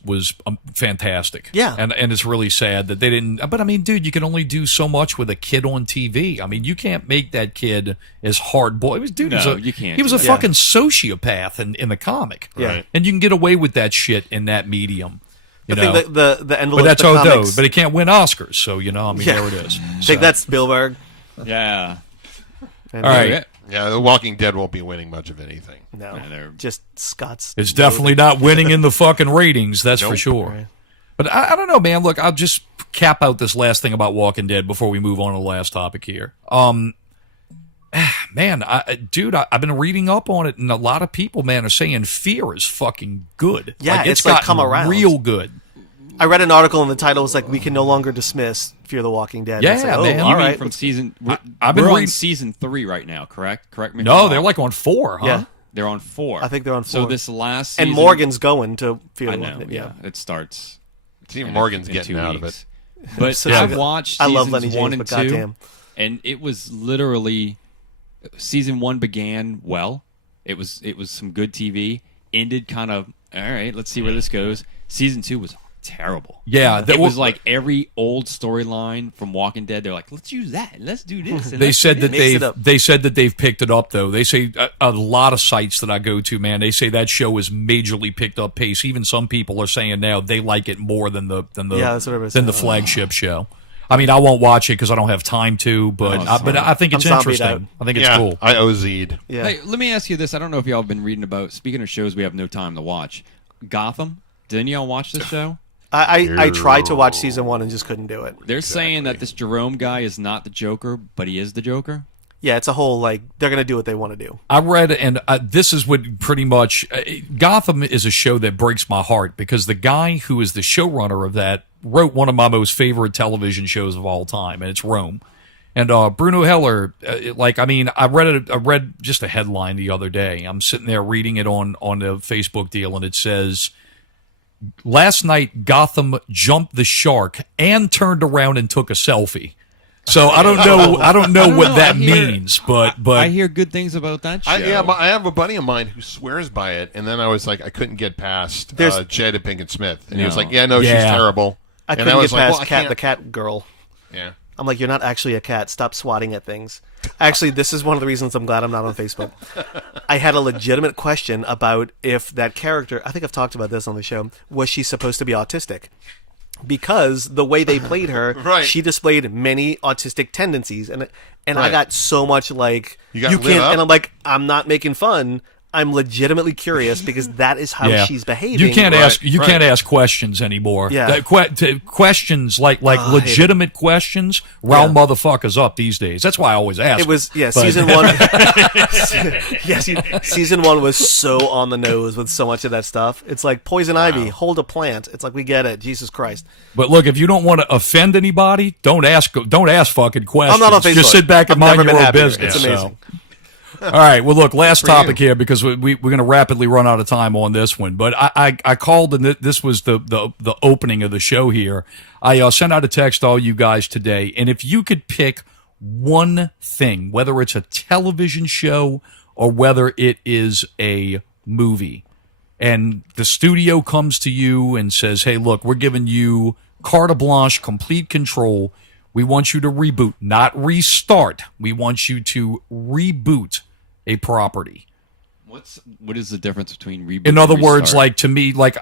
fantastic. Yeah. And it's really sad that they didn't. But I mean, dude, you can only do so much with a kid on TV. I mean, you can't make that kid as hard boy. You can't. He was a fucking sociopath in the comic. Yeah. Right. And you can get away with that shit in that medium. You know? Think the envelope. But that's the Odo. comics, But he can't win Oscars. So there it is. I think that's Spielberg. Yeah. All right. Yeah, The Walking Dead won't be winning much of anything. No, just Scott's. It's definitely not winning in the fucking ratings, that's for sure. Right. But I don't know, man. Look, I'll just cap out this last thing about Walking Dead before we move on to the last topic here. Man, I've been reading up on it, and a lot of people, man, are saying Fear is fucking good. Yeah, it's like come around. real good. I read an article, and the title was like, "We can no longer dismiss Fear the Walking Dead." Yeah, like, man. All right, from season. We're on season 3 right now. Correct me. No, they're like on 4, huh? Yeah, they're on 4. I think they're on 4. So this last season, and Morgan's going to Fear the Walking Dead. Yeah, it starts. See, Morgan's getting out of it. But I've watched seasons Lenny James, 1 and 2, goddamn. and it was literally season 1 began well. It was some good TV. Ended kind of all right. Let's see where this goes. Season 2 was terrible. Yeah, it was like every old storyline from Walking Dead. They're like, let's use that. Let's do this. And they said that they've picked it up though. They say a lot of sites that I go to, man. They say that show is majorly picked up pace. Even some people are saying now they like it more than the flagship show. I mean, I won't watch it because I don't have time to, but I think it's interesting. I think it's cool. I OZ'd. Yeah. Hey, let me ask you this. I don't know if y'all have been reading about. Speaking of shows we have no time to watch, Gotham. Didn't y'all watch this show? I tried to watch season 1 and just couldn't do it. They're saying that this Jerome guy is not the Joker, but he is the Joker. Yeah, it's a whole, like, they're going to do what they want to do. I read, and this is what pretty much... Gotham is a show that breaks my heart because the guy who is the showrunner of that wrote one of my most favorite television shows of all time, and it's Rome. And Bruno Heller, I read just a headline the other day. I'm sitting there reading it on the Facebook deal, and it says... Last night, Gotham jumped the shark and turned around and took a selfie. So I don't know. I don't know what that means, but I hear good things about that show. I have a buddy of mine who swears by it, and then I was like, I couldn't get past Jada Pinkett Smith, and he was like, she's terrible. I couldn't get past the cat girl. Yeah. I'm like, you're not actually a cat. Stop swatting at things. Actually, this is one of the reasons I'm glad I'm not on Facebook. I had a legitimate question about if that character, I think I've talked about this on the show, was she supposed to be autistic? Because the way they played her, she displayed many autistic tendencies. And I got so much like, you can't, and I'm like, I'm not making fun. I'm legitimately curious because that is how she's behaving. You can't ask questions anymore. Yeah. Questions like legitimate questions round motherfuckers up these days. That's why I always ask. It was season 1. Season 1 was so on the nose with so much of that stuff. It's like poison ivy, hold a plant. It's like, we get it. Jesus Christ. But look, if you don't want to offend anybody, don't ask fucking questions. I'm not on Facebook. Just sit back and mind your own business. It's amazing. All right. Well, look, last topic here because we're going to rapidly run out of time on this one. But I called, and this was the opening of the show here. I sent out a text to all you guys today, and if you could pick one thing, whether it's a television show or whether it is a movie, and the studio comes to you and says, hey, look, we're giving you carte blanche, complete control. We want you to reboot, not restart. We want you to reboot a property. What is the difference between reboot? In other words, restart? like to me, like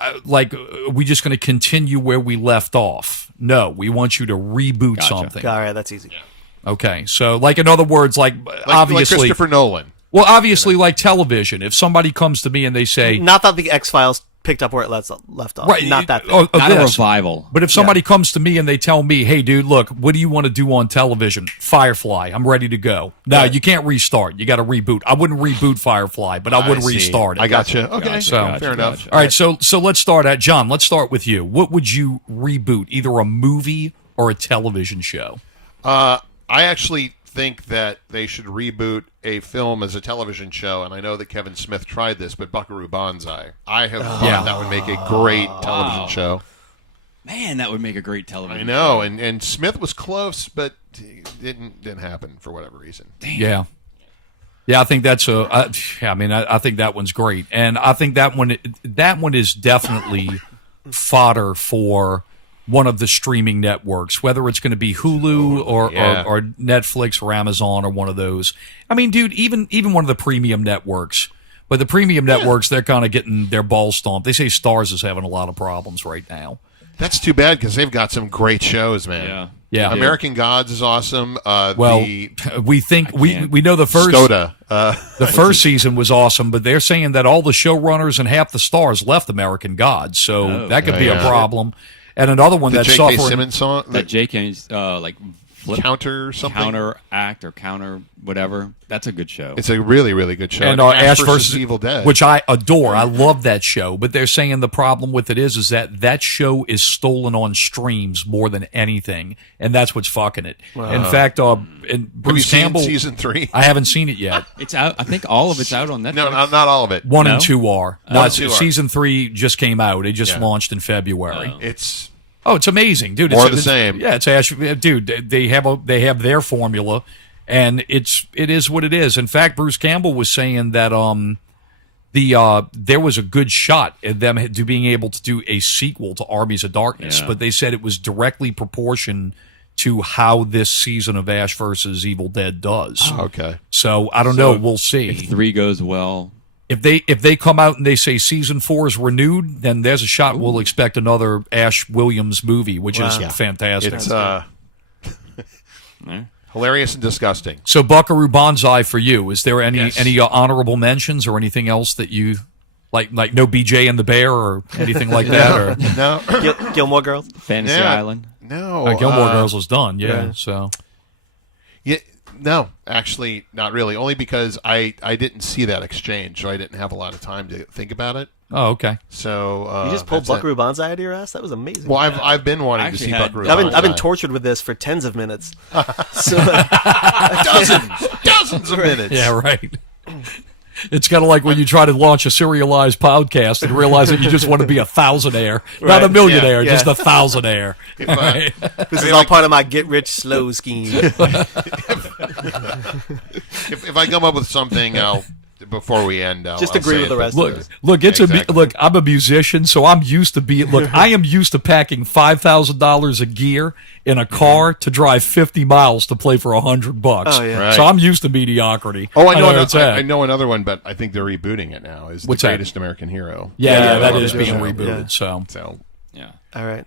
we just going to continue where we left off? No, we want you to reboot something. All right, that's easy. Okay, so like in other words, like obviously like Christopher Nolan. Well, obviously, like television. If somebody comes to me and they say, not that the X-Files picked up where it left off. Right, not that. Not a revival. But if somebody comes to me and they tell me, "Hey, dude, look, what do you want to do on television? Firefly, I'm ready to go." No, you can't restart. You got to reboot. I wouldn't reboot Firefly, but I would restart it. I got you. Okay, fair enough. All right, so let's start at John. Let's start with you. What would you reboot? Either a movie or a television show? I actually think that they should reboot a film as a television show, and I know that Kevin Smith tried this, but Buckaroo Banzai. I have thought that would make a great television show. Man, that would make a great television I know, show. and Smith was close, but it didn't happen for whatever reason. Damn. Yeah, I think that's I think that one's great, and I think that one is definitely fodder for one of the streaming networks, whether it's going to be Hulu or Netflix or Amazon or one of those. I mean, dude, even one of the premium networks. But the premium networks, they're kind of getting their balls stomped. They say Starz is having a lot of problems right now. That's too bad because they've got some great shows, man. Yeah. American Gods is awesome. We think we know the first Skoda. The first season was awesome, but they're saying that all the showrunners and half the stars left American Gods, so that could be a problem. And another one that's J.K. Simmons song, that J.K.'s counter something, counteract or counter whatever. That's a good show. It's a really, really good show. And Ash versus Evil Dead, which I adore. I love that show. But they're saying the problem with it is that show is stolen on streams more than anything, and that's what's fucking it. In fact, Bruce Campbell season 3. I haven't seen it yet. It's out. I think all of it's out on Netflix. No, not all of it. 1 and 2 are. Season 3 just came out. It just launched in February. It's amazing, dude. More of the same. Yeah, it's Ash. Dude, they have their formula, and it is what it is. In fact, Bruce Campbell was saying that there was a good shot at them being able to do a sequel to Armies of Darkness, but they said it was directly proportioned to how this season of Ash versus Evil Dead does. Okay. So I don't know. We'll see. If 3 goes well. If they come out and they say season 4 is renewed, then there's a shot we'll expect another Ash Williams movie, which is fantastic. It's hilarious and disgusting. So Buckaroo Banzai for you. Is there any honorable mentions or anything else that you like no BJ and the Bear or anything like that? Or No. Gilmore Girls? Fantasy Island? No. Gilmore Girls was done, so. Yeah, no, actually, not really. Only because I didn't see that exchange, so I didn't have a lot of time to think about it. Oh, okay. So you just pulled Buckaroo Banzai out of your ass? That was amazing. Well, I've been wanting to see Buckaroo Banzai. I've been tortured with this for tens of minutes. Dozens of minutes. Yeah, right. It's kind of like when you try to launch a serialized podcast and realize that you just want to be a thousandaire, not a millionaire, just a thousandaire. This is all part of my get rich slow scheme. If I come up with something, before we end, I'll agree with the rest of it. Look, I'm a musician, so I'm used to I am used to packing $5,000 of gear in a car to drive 50 miles to play for $100. Oh, yeah. Right. So I'm used to mediocrity. Oh, I know another one, but I think they're rebooting it now. Is The Greatest American Hero? Yeah, that is being rebooted. So yeah. All right.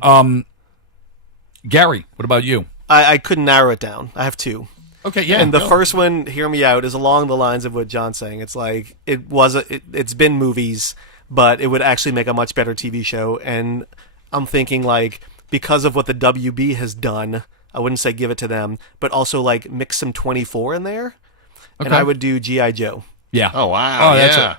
Gary, what about you? I couldn't narrow it down. I have 2. Okay, yeah. And the first one, hear me out, is along the lines of what John's saying. It's like it's been movies, but it would actually make a much better TV show. And I'm thinking because of what the WB has done, I wouldn't say give it to them, but also mix some 24 in there. Okay. And I would do G.I. Joe. Yeah. Oh wow. Yeah.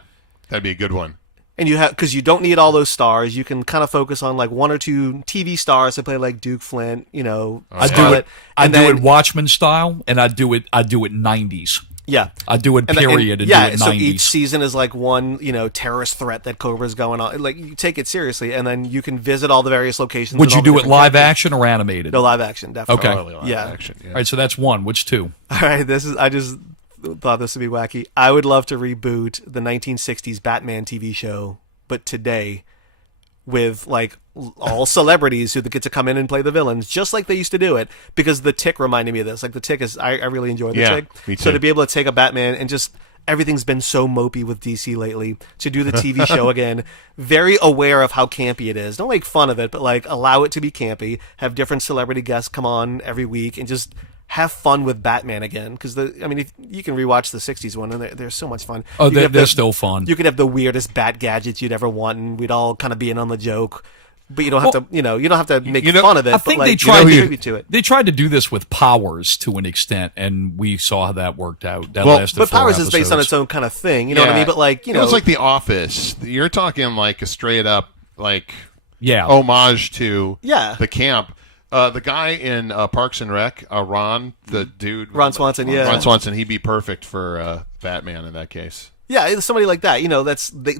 That'd be a good one. And because you don't need all those stars, you can kind of focus on 1 or 2 TV stars that play Duke Flint, I do it Watchmen style, and I do it 90s. Yeah, I do it period. And do it 90s. So each season is one terrorist threat that Cobra's going on. You take it seriously, and then you can visit all the various locations. Would you do it live action or animated? No, live action, definitely. Okay, live action. Yeah. All right, so that's 1. Which 2? All right, I just thought this would be wacky. I would love to reboot the 1960s Batman TV show, but today, with all celebrities who get to come in and play the villains, just like they used to do it. Because The Tick reminded me of this. The Tick is, I really enjoy The Tick. Me too. So to be able to take a Batman and just, everything's been so mopey with DC lately, to do the TV show again, very aware of how campy it is. Don't make fun of it, but allow it to be campy. Have different celebrity guests come on every week and just have fun with Batman again, because if you can rewatch the '60s one, and they're so much fun. Oh, they're still fun. You could have the weirdest Bat gadgets you'd ever want, and we'd all kind of be in on the joke. But you don't have to, you don't have to make fun of it. I think they tried to it. They tried to do this with Powers to an extent, and we saw how that worked out. That lasted but 4 Powers episodes. is based on its own kind of thing. You know what I mean? But it was like The Office. You're talking like a straight up homage to the camp. The guy in Parks and Rec, Ron Swanson. Ron Swanson. He'd be perfect for Batman in that case. Yeah, somebody like that.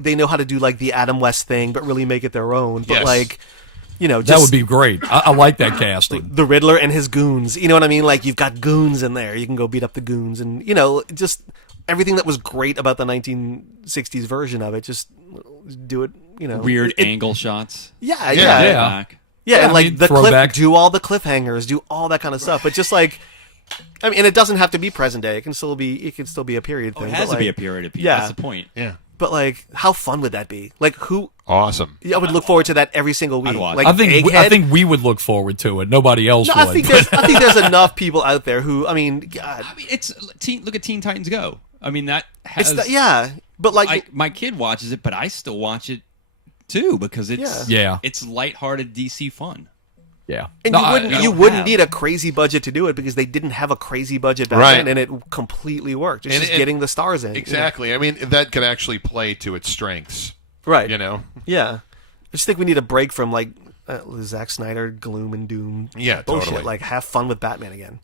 They know how to do like the Adam West thing, but really make it their own. But that would be great. I like that casting. The Riddler and his goons. You know what I mean? Like, you've got goons in there. You can go beat up the goons, and just everything that was great about the 1960s version of it. Just do it. Weird angle shots. Yeah. And do all the cliffhangers, do all that kind of stuff. But just like. and it doesn't have to be present day. It can still be a period thing. It has to be a period piece. Yeah. That's the point. Yeah. But how fun would that be? Who? Awesome. I would look forward to that every single week. I think we would look forward to it. Nobody else would. I think there's enough people out there who. God. Look at Teen Titans Go. That has. But my kid watches it, but I still watch it too because it's lighthearted DC fun. Yeah, and you wouldn't need a crazy budget to do it because they didn't have a crazy budget back then, and it completely worked. It's just getting the stars in. Exactly. That could actually play to its strengths. Right. Yeah. I just think we need a break from Zack Snyder gloom and doom. Yeah, bullshit. totally. Have fun with Batman again.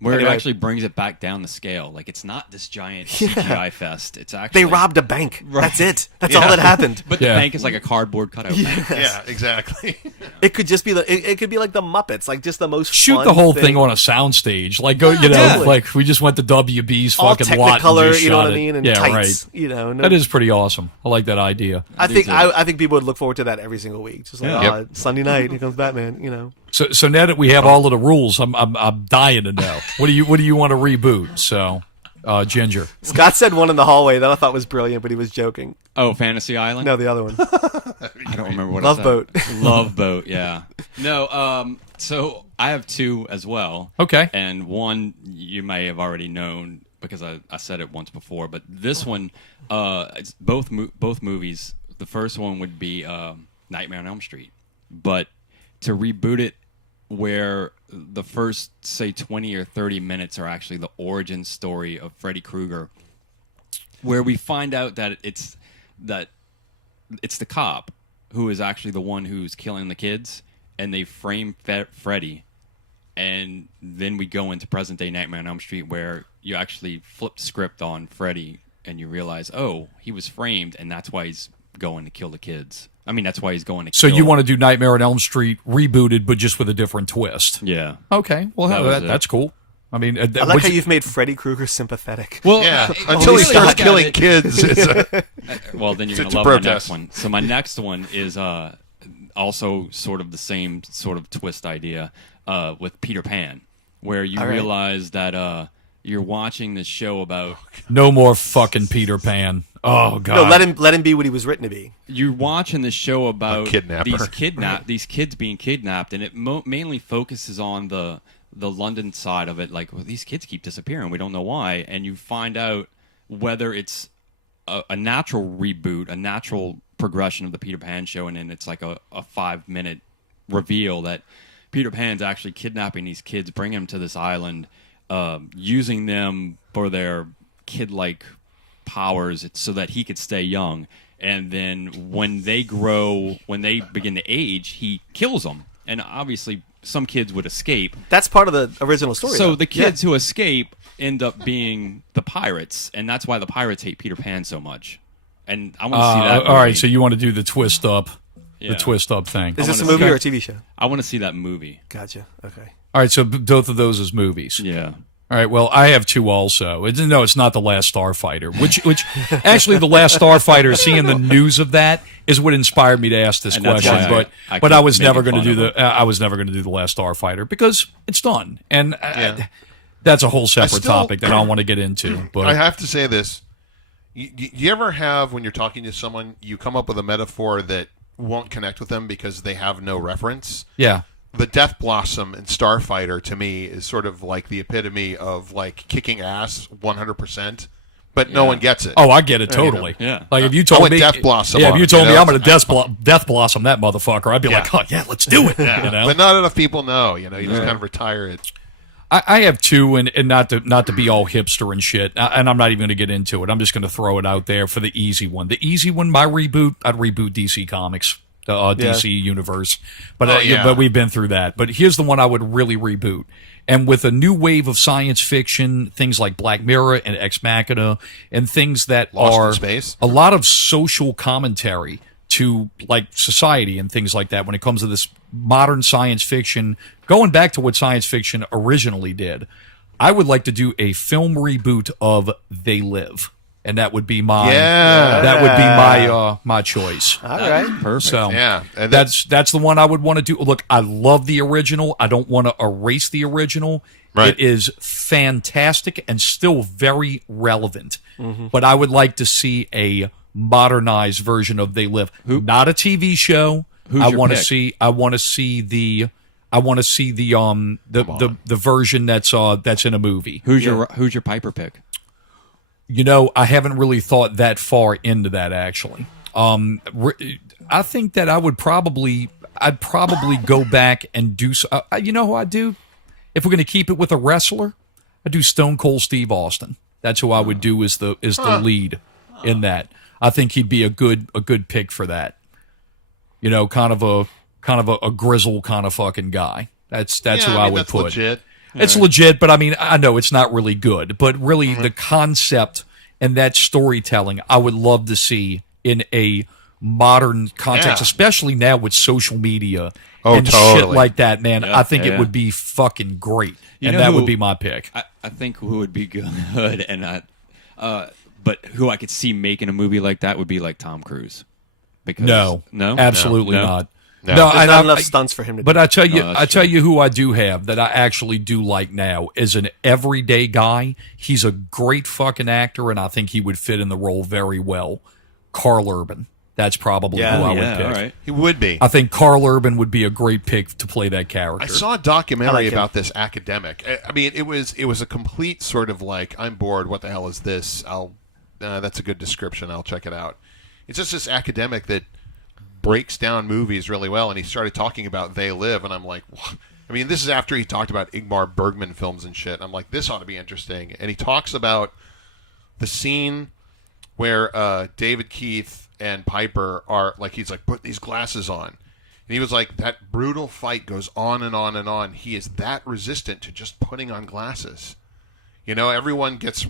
Where it actually brings it back down the scale. It's not this giant CGI fest. It's actually... They robbed a bank. Right. That's it. That's all that happened. But the bank is like a cardboard cutout bank. Yeah, exactly. It could just be it could be like the Muppets, just the most shoot fun the whole thing thing on a soundstage. Totally. We just went to WB's all fucking lot Technicolor, and just you know shot what it. I mean? And yeah, tights, right. That is pretty awesome. I like that idea. I think people would look forward to that every single week. Just Sunday night, here comes Batman, So now that we have all of the rules, I'm dying to know. What do you want to reboot? So, Ginger. Scott said one in the hallway that I thought was brilliant, but he was joking. Oh, Fantasy Island? No, the other one. I don't remember what Love Boat. Love Boat, yeah. No, so I have two as well. Okay. And one you may have already known because I said it once before, but this one, it's both movies. The first one would be Nightmare on Elm Street, but to reboot it where the first, say, 20 or 30 minutes are actually the origin story of Freddy Krueger, where we find out that it's the cop who is actually the one who's killing the kids, and they frame Freddy, and then we go into present-day Nightmare on Elm Street, where you actually flip the script on Freddy, and you realize, oh, he was framed, and that's why he's going to kill the kids. That's why he's going to So kill you want to do Nightmare on Elm Street rebooted, but just with a different twist? Yeah. Okay. Well, that's cool. I like how you've made Freddy Krueger sympathetic. Well, until he starts killing kids. Well, then you're going to love my next one. So my next one is also sort of the same sort of twist idea with Peter Pan, where you realize that you're watching this show about... No more fucking Peter Pan. Oh, God. No, let him be what he was written to be. You're watching this show about these kids being kidnapped, and it mainly focuses on the London side of it. These kids keep disappearing. We don't know why. And you find out whether it's a natural reboot, a natural progression of the Peter Pan show, and then it's like a 5-minute reveal that Peter Pan's actually kidnapping these kids, bringing them to this island, using them for their kid-like powers so that he could stay young. And then when they begin to age, he kills them. And obviously some kids would escape. That's part of the original story. So the kids who escape end up being the pirates, and that's why the pirates hate Peter Pan so much. And I want to see that movie. All right, so you want to do the twist up thing. Is this a movie or a TV show? I want to see that movie. Gotcha. Okay. All right, so both of those as movies. Yeah. All right, well, I have two also. No, it's not The Last Starfighter, which actually The Last Starfighter, seeing the news of that is what inspired me to ask this question. But I was never going to do The Last Starfighter because it's done. And that's a whole separate topic that I don't want to get into. But I have to say this. You ever have, when you're talking to someone, you come up with a metaphor that won't connect with them because they have no reference? Yeah. the Death Blossom and Starfighter to me is sort of like the epitome of like kicking ass 100%. But no one gets it. Oh, I get it totally. Yeah. Like if you told me Death Blossom. Yeah, if you told me I'm going to Death Blossom that motherfucker, I'd be like, oh yeah, let's do it. Yeah. You know? But not enough people know. You just kind of retire it. I have two, and not to be all hipster and shit, and I'm not even going to get into it. I'm just going to throw it out there for the easy one. The easy one, my reboot, I'd reboot DC Comics, the DC Universe. But but we've been through that. But here's the one I would really reboot. And with a new wave of science fiction, things like Black Mirror and Ex Machina, and things that Lost are in Space. A lot of social commentary to like society and things like that when it comes to this modern science fiction, going back to what science fiction originally did. I would like to do a film reboot of They Live. And that would be my my choice. All right. Perfect. So and that's the one I would want to do. Look, I love the original. I don't want to erase the original. Right. It is fantastic and still very relevant. Mm-hmm. But I would like to see a modernized version of They Live. Not a TV show. I want to see the version that's in a movie. Who's your Piper pick? I haven't really thought that far into that actually. I think that I'd probably go back and do. You know who I do? If we're going to keep it with a wrestler, I do Stone Cold Steve Austin. That's who I would do as the lead in that. I think he'd be a good pick for that. Kind of a grizzle kind of fucking guy. That's who I would put. Legit. It's legit, but I mean, I know it's not really good, but really the concept and that storytelling, I would love to see in a modern context, especially now with social media and shit like that, man. I think it would be fucking great, and that would be my pick. I think who would be good, and but who I could see making a movie like that would be like Tom Cruise. Because no, absolutely not. No, there's not enough stunts for him to do. But I tell you who I do have that I actually do like now is an everyday guy. He's a great fucking actor, and I think he would fit in the role very well. Carl Urban. That's probably who I would pick. All right. He would be. I think Carl Urban would be a great pick to play that character. I saw a documentary about this academic. I mean, it was a complete sort of like, I'm bored. What the hell is this? That's a good description. I'll check it out. It's just this academic that breaks down movies really well, and he started talking about They Live, and I'm like, what? I mean, this is after he talked about Ingmar Bergman films and shit. I'm like, this ought to be interesting. And he talks about the scene where David Keith and Piper are like, he's like, put these glasses on. And he was like, that brutal fight goes on and on and on. He is that resistant to just putting on glasses. Everyone gets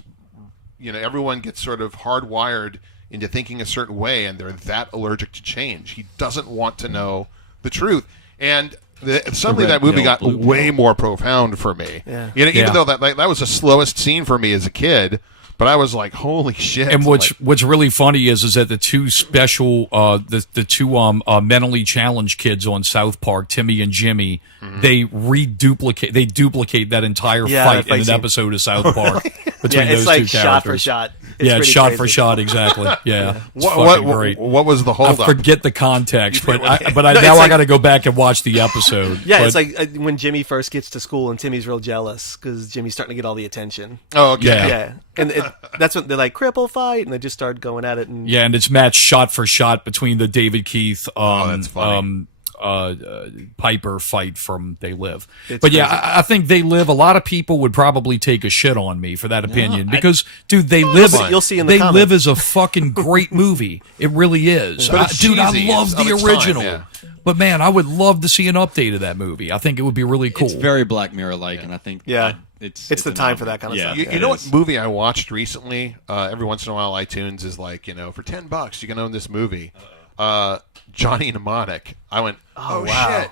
sort of hardwired into thinking a certain way, and they're that allergic to change. He doesn't want to know the truth. And suddenly that movie got way more profound for me. Yeah. Even though that was the slowest scene for me as a kid, but I was like, holy shit. And what's really funny is that the two special the two mentally challenged kids on South Park, Timmy and Jimmy, they duplicate that entire fight in an episode of South Park between those it's like two characters. Shot for shot. It's shot crazy. for shot, exactly. Yeah, great. What was the holdup? I forget the context, but I got to go back and watch the episode. Yeah, it's like when Jimmy first gets to school and Timmy's real jealous because Jimmy's starting to get all the attention. Oh, okay. Yeah. And that's when they're like, cripple fight, and they just start going at it. And and it's matched shot for shot between the David Keith that's funny. Piper fight from They Live. It's but crazy. I think They Live, a lot of people would probably take a shit on me for that opinion because, dude, They Live. You'll see in the They comments. Live is a fucking great movie. It really is. But it's dude, I cheesy. love It's of the its original. time, But man, I would love to see an update of that movie. I think it would be really cool. It's very Black Mirror-like, and I think it's the time for that kind of stuff. You know what movie I watched recently? Every once in a while, iTunes is like, for $10 you can own this movie. Johnny Mnemonic. I went, oh wow. shit!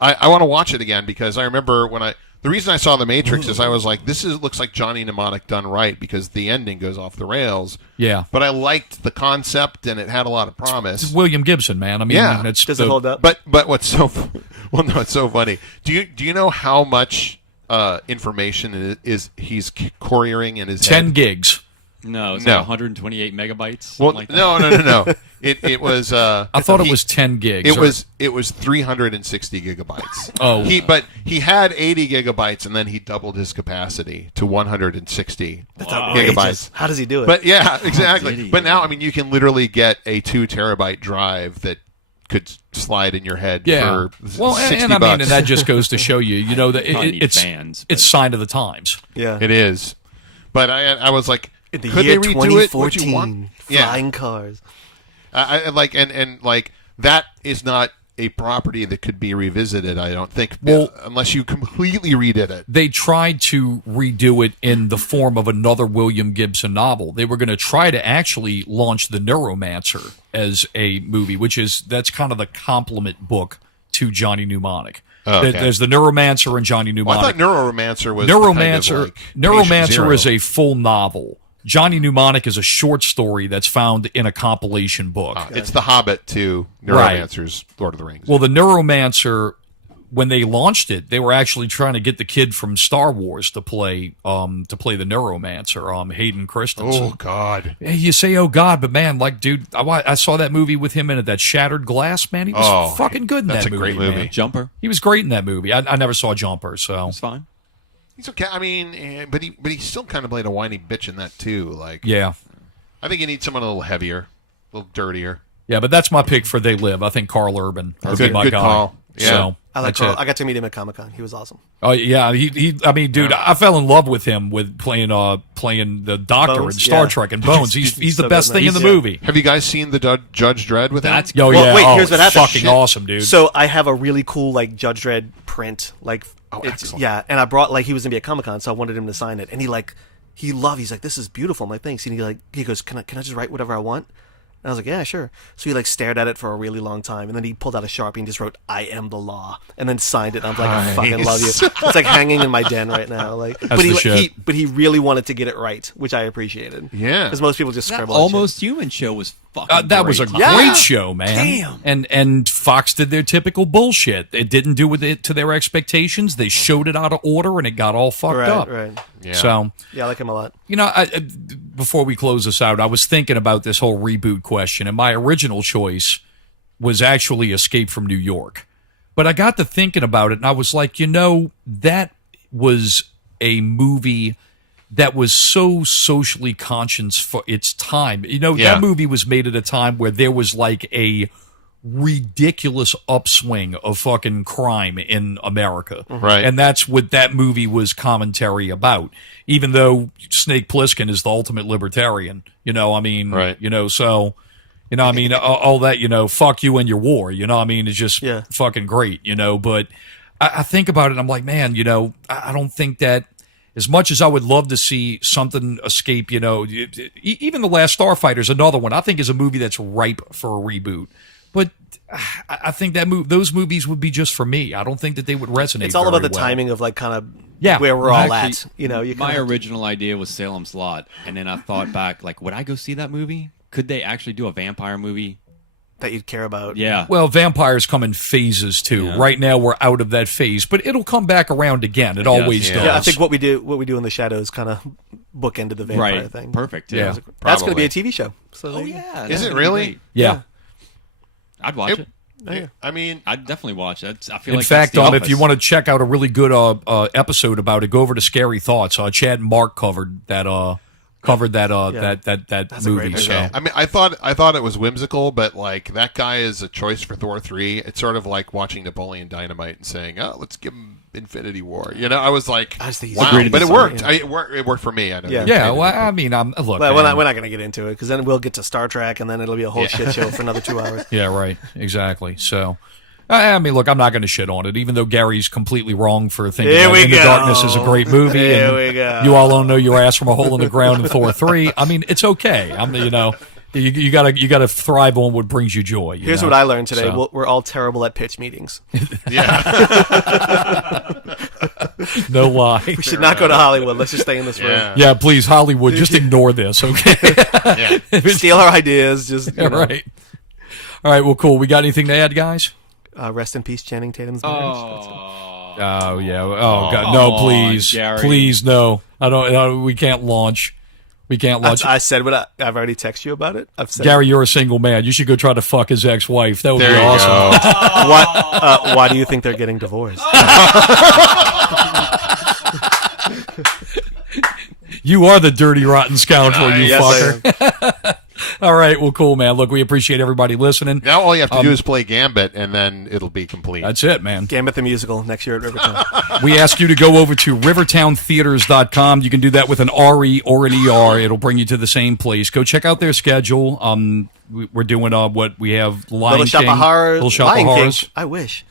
I want to watch it again because I remember the reason I saw The Matrix is I was like, looks like Johnny Mnemonic done right because the ending goes off the rails. Yeah. But I liked the concept and it had a lot of promise. It's William Gibson, man. I mean, Does it hold up? But what's so it's so funny. Do you know how much information is he's couriering in his 10 head? gigs. No, it's like 128 megabytes. Well, like that. no. It was. I thought it was 10 gigs. It was 360 gigabytes. But he had 80 gigabytes, and then he doubled his capacity to 160 gigabytes. How does he do it? But yeah, exactly. But now, I mean, you can literally get a 2 terabyte drive that could slide in your head for $60. I mean, and that just goes to show you, that it's sign of the times. Yeah, it is. But I was like, in the could year they redo it? 2014, flying cars. I like and like that is not a property that could be revisited. I don't think, unless you completely redid it. They tried to redo it in the form of another William Gibson novel. They were going to try to actually launch The Neuromancer as a movie, that's kind of the complement book to Johnny Mnemonic. Oh, okay. There's The Neuromancer and Johnny Mnemonic. I thought Neuromancer was Neuromancer is a full novel. Johnny Mnemonic is a short story that's found in a compilation book. It's The Hobbit to Neuromancer's Lord of the Rings. Well, The Neuromancer, when they launched it, they were actually trying to get the kid from Star Wars to play the Neuromancer, Hayden Christensen. Oh God! Hey, you say "oh God," but man, like, dude, I saw that movie with him in it, that Shattered Glass. Man, he was fucking good in that movie. That's a great movie. Man. Jumper. He was great in that movie. I never saw Jumper, so it's fine. He's okay. I mean, but he still kind of played a whiny bitch in that too. Like, yeah, I think you need someone a little heavier, a little dirtier. Yeah, but that's my pick for They Live. I think Carl Urban would be my good guy. Call. Yeah. So, I like Carl. I got to meet him at Comic-Con. He was awesome. Oh yeah, he. I mean, dude, I fell in love with him with playing the Doctor Bones, in Star Trek and Bones. He's the best thing in the movie. Have you guys seen the Judge Dredd with him? Here's what happened. Fucking awesome, dude. So I have a really cool Judge Dredd print. Excellent. Yeah, and I brought he was gonna be at Comic-Con, so I wanted him to sign it. And he's like, this is beautiful. I'm like, thanks. And he goes, can I just write whatever I want? And I was like, yeah, sure. So he stared at it for a really long time, and then he pulled out a Sharpie and just wrote, "I am the law," and then signed it. And I was like, I fucking love you. It's hanging in my den right now. But he really wanted to get it right, which I appreciated. Yeah, because most people just that scribble. Almost Human show was fucking. That was a great show, man. Damn. And Fox did their typical bullshit. It didn't do with it to their expectations. They showed it out of order, and it got all fucked up. Right. Yeah. So yeah, I like him a lot. Before we close this out, I was thinking about this whole reboot question, and my original choice was actually Escape from New York. But I got to thinking about it, and I was like, that was a movie that was so socially conscious for its time. That movie was made at a time where there was a ridiculous upswing of fucking crime in America. Right. And that's what that movie was commentary about. Even though Snake Plissken is the ultimate libertarian, right. So, all that, fuck you and your war, it's just fucking great, but I think about it and I'm like, man, I don't think that as much as I would love to see something escape, even The Last Starfighter is another one I think is a movie that's ripe for a reboot. But I think those movies would be just for me. I don't think that they would resonate. It's all about the timing of where we're all at. My original idea was Salem's Lot, and then I thought back, would I go see that movie? Could they actually do a vampire movie that you'd care about? Yeah. Well, vampires come in phases too. Yeah. Right now we're out of that phase, but it'll come back around again. It always does. Yeah, I think what we do in the shadows kind of bookended the vampire thing. Perfect. Yeah. That's going to be a TV show. So is it really? Yeah. I'd watch it. Yeah. I mean, I'd definitely watch it. I feel in fact, if you want to check out a really good episode about it, go over to Scary Thoughts. Chad and Mark covered that that movie. So I mean, I thought it was whimsical, but that guy is a choice for Thor 3. It's sort of like watching Napoleon Dynamite and saying, "Oh, let's give him Infinity War." I was like, "Wow!" But it worked. It worked for me. I know. Yeah. Well, I mean, look. Well, we're not going to get into it because then we'll get to Star Trek, and then it'll be a whole shit show for another 2 hours. Yeah. Right. Exactly. So. I mean, look, I'm not going to shit on it, even though Gary's completely wrong for thinking that In the Darkness is a great movie. Here we go. You all don't know your ass from a hole in the ground in Thor 3. I mean, it's okay. You gotta thrive on what brings you joy. Here's what I learned today: we're all terrible at pitch meetings. No lie. We should not go to Hollywood. Let's just stay in this room. Yeah, please, Hollywood, just ignore this, okay? Steal our ideas. Just right. All right. Well, cool. We got anything to add, guys? Rest in peace, Channing Tatum's marriage. Oh yeah. Oh God. No, please, Gary. please, no. I don't. We can't launch. We can't watch it. I said what I've already texted you about it. I've said Gary, you're a single man. You should go try to fuck his ex-wife. That would there be you awesome. Go. Why do you think they're getting divorced? You are the dirty, rotten scoundrel, you yes, fucker. All right, well, cool, man. Look, we appreciate everybody listening. Now all you have to do is play Gambit, and then it'll be complete. That's it, man. Gambit the musical next year at Rivertown. We ask you to go over to rivertowntheaters.com. You can do that with an RE or an ER. It'll bring you to the same place. Go check out their schedule. We're doing what we have. Little Shop of Horrors. Little Shop of Horrors. I wish.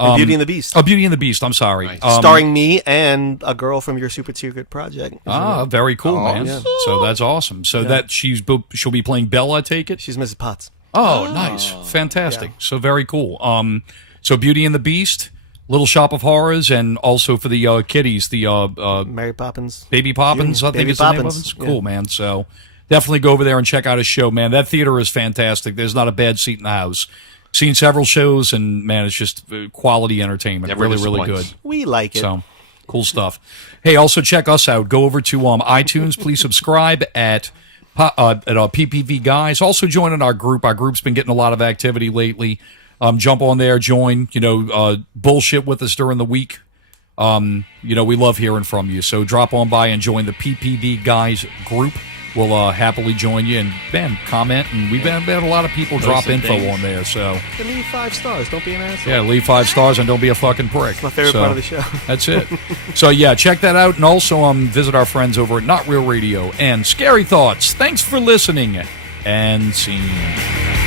And Beauty and the Beast. Oh, Beauty and the Beast. I'm sorry. Nice. Starring me and a girl from your super secret project. Very cool, man. Yeah. So that's awesome. So that she'll be playing Bella, I take it? She's Mrs. Potts. Oh, nice. Fantastic. Yeah. So very cool. So Beauty and the Beast, Little Shop of Horrors, and also for the kiddies, the Mary Poppins. Baby Poppins, I think Baby is the name of Poppins. it. Cool, man. So definitely go over there and check out his show, man. That theater is fantastic. There's not a bad seat in the house. Seen several shows, and man, it's just quality entertainment. Never really good. We like it. So cool stuff. Hey, also check us out. Go over to iTunes. Please subscribe at PPVguys. Also join in our group. Our group's been getting a lot of activity lately. Jump on there, join. Bullshit with us during the week. We love hearing from you. So drop on by and join the PPV Guys group. We'll happily join you and, man, comment. And we've had a lot of people drop info on there. So leave 5 stars. Don't be an asshole. Yeah, leave 5 stars and don't be a fucking prick. It's my favorite part of the show. That's it. So, yeah, check that out. And also visit our friends over at Not Real Radio and Scary Thoughts. Thanks for listening and seeing.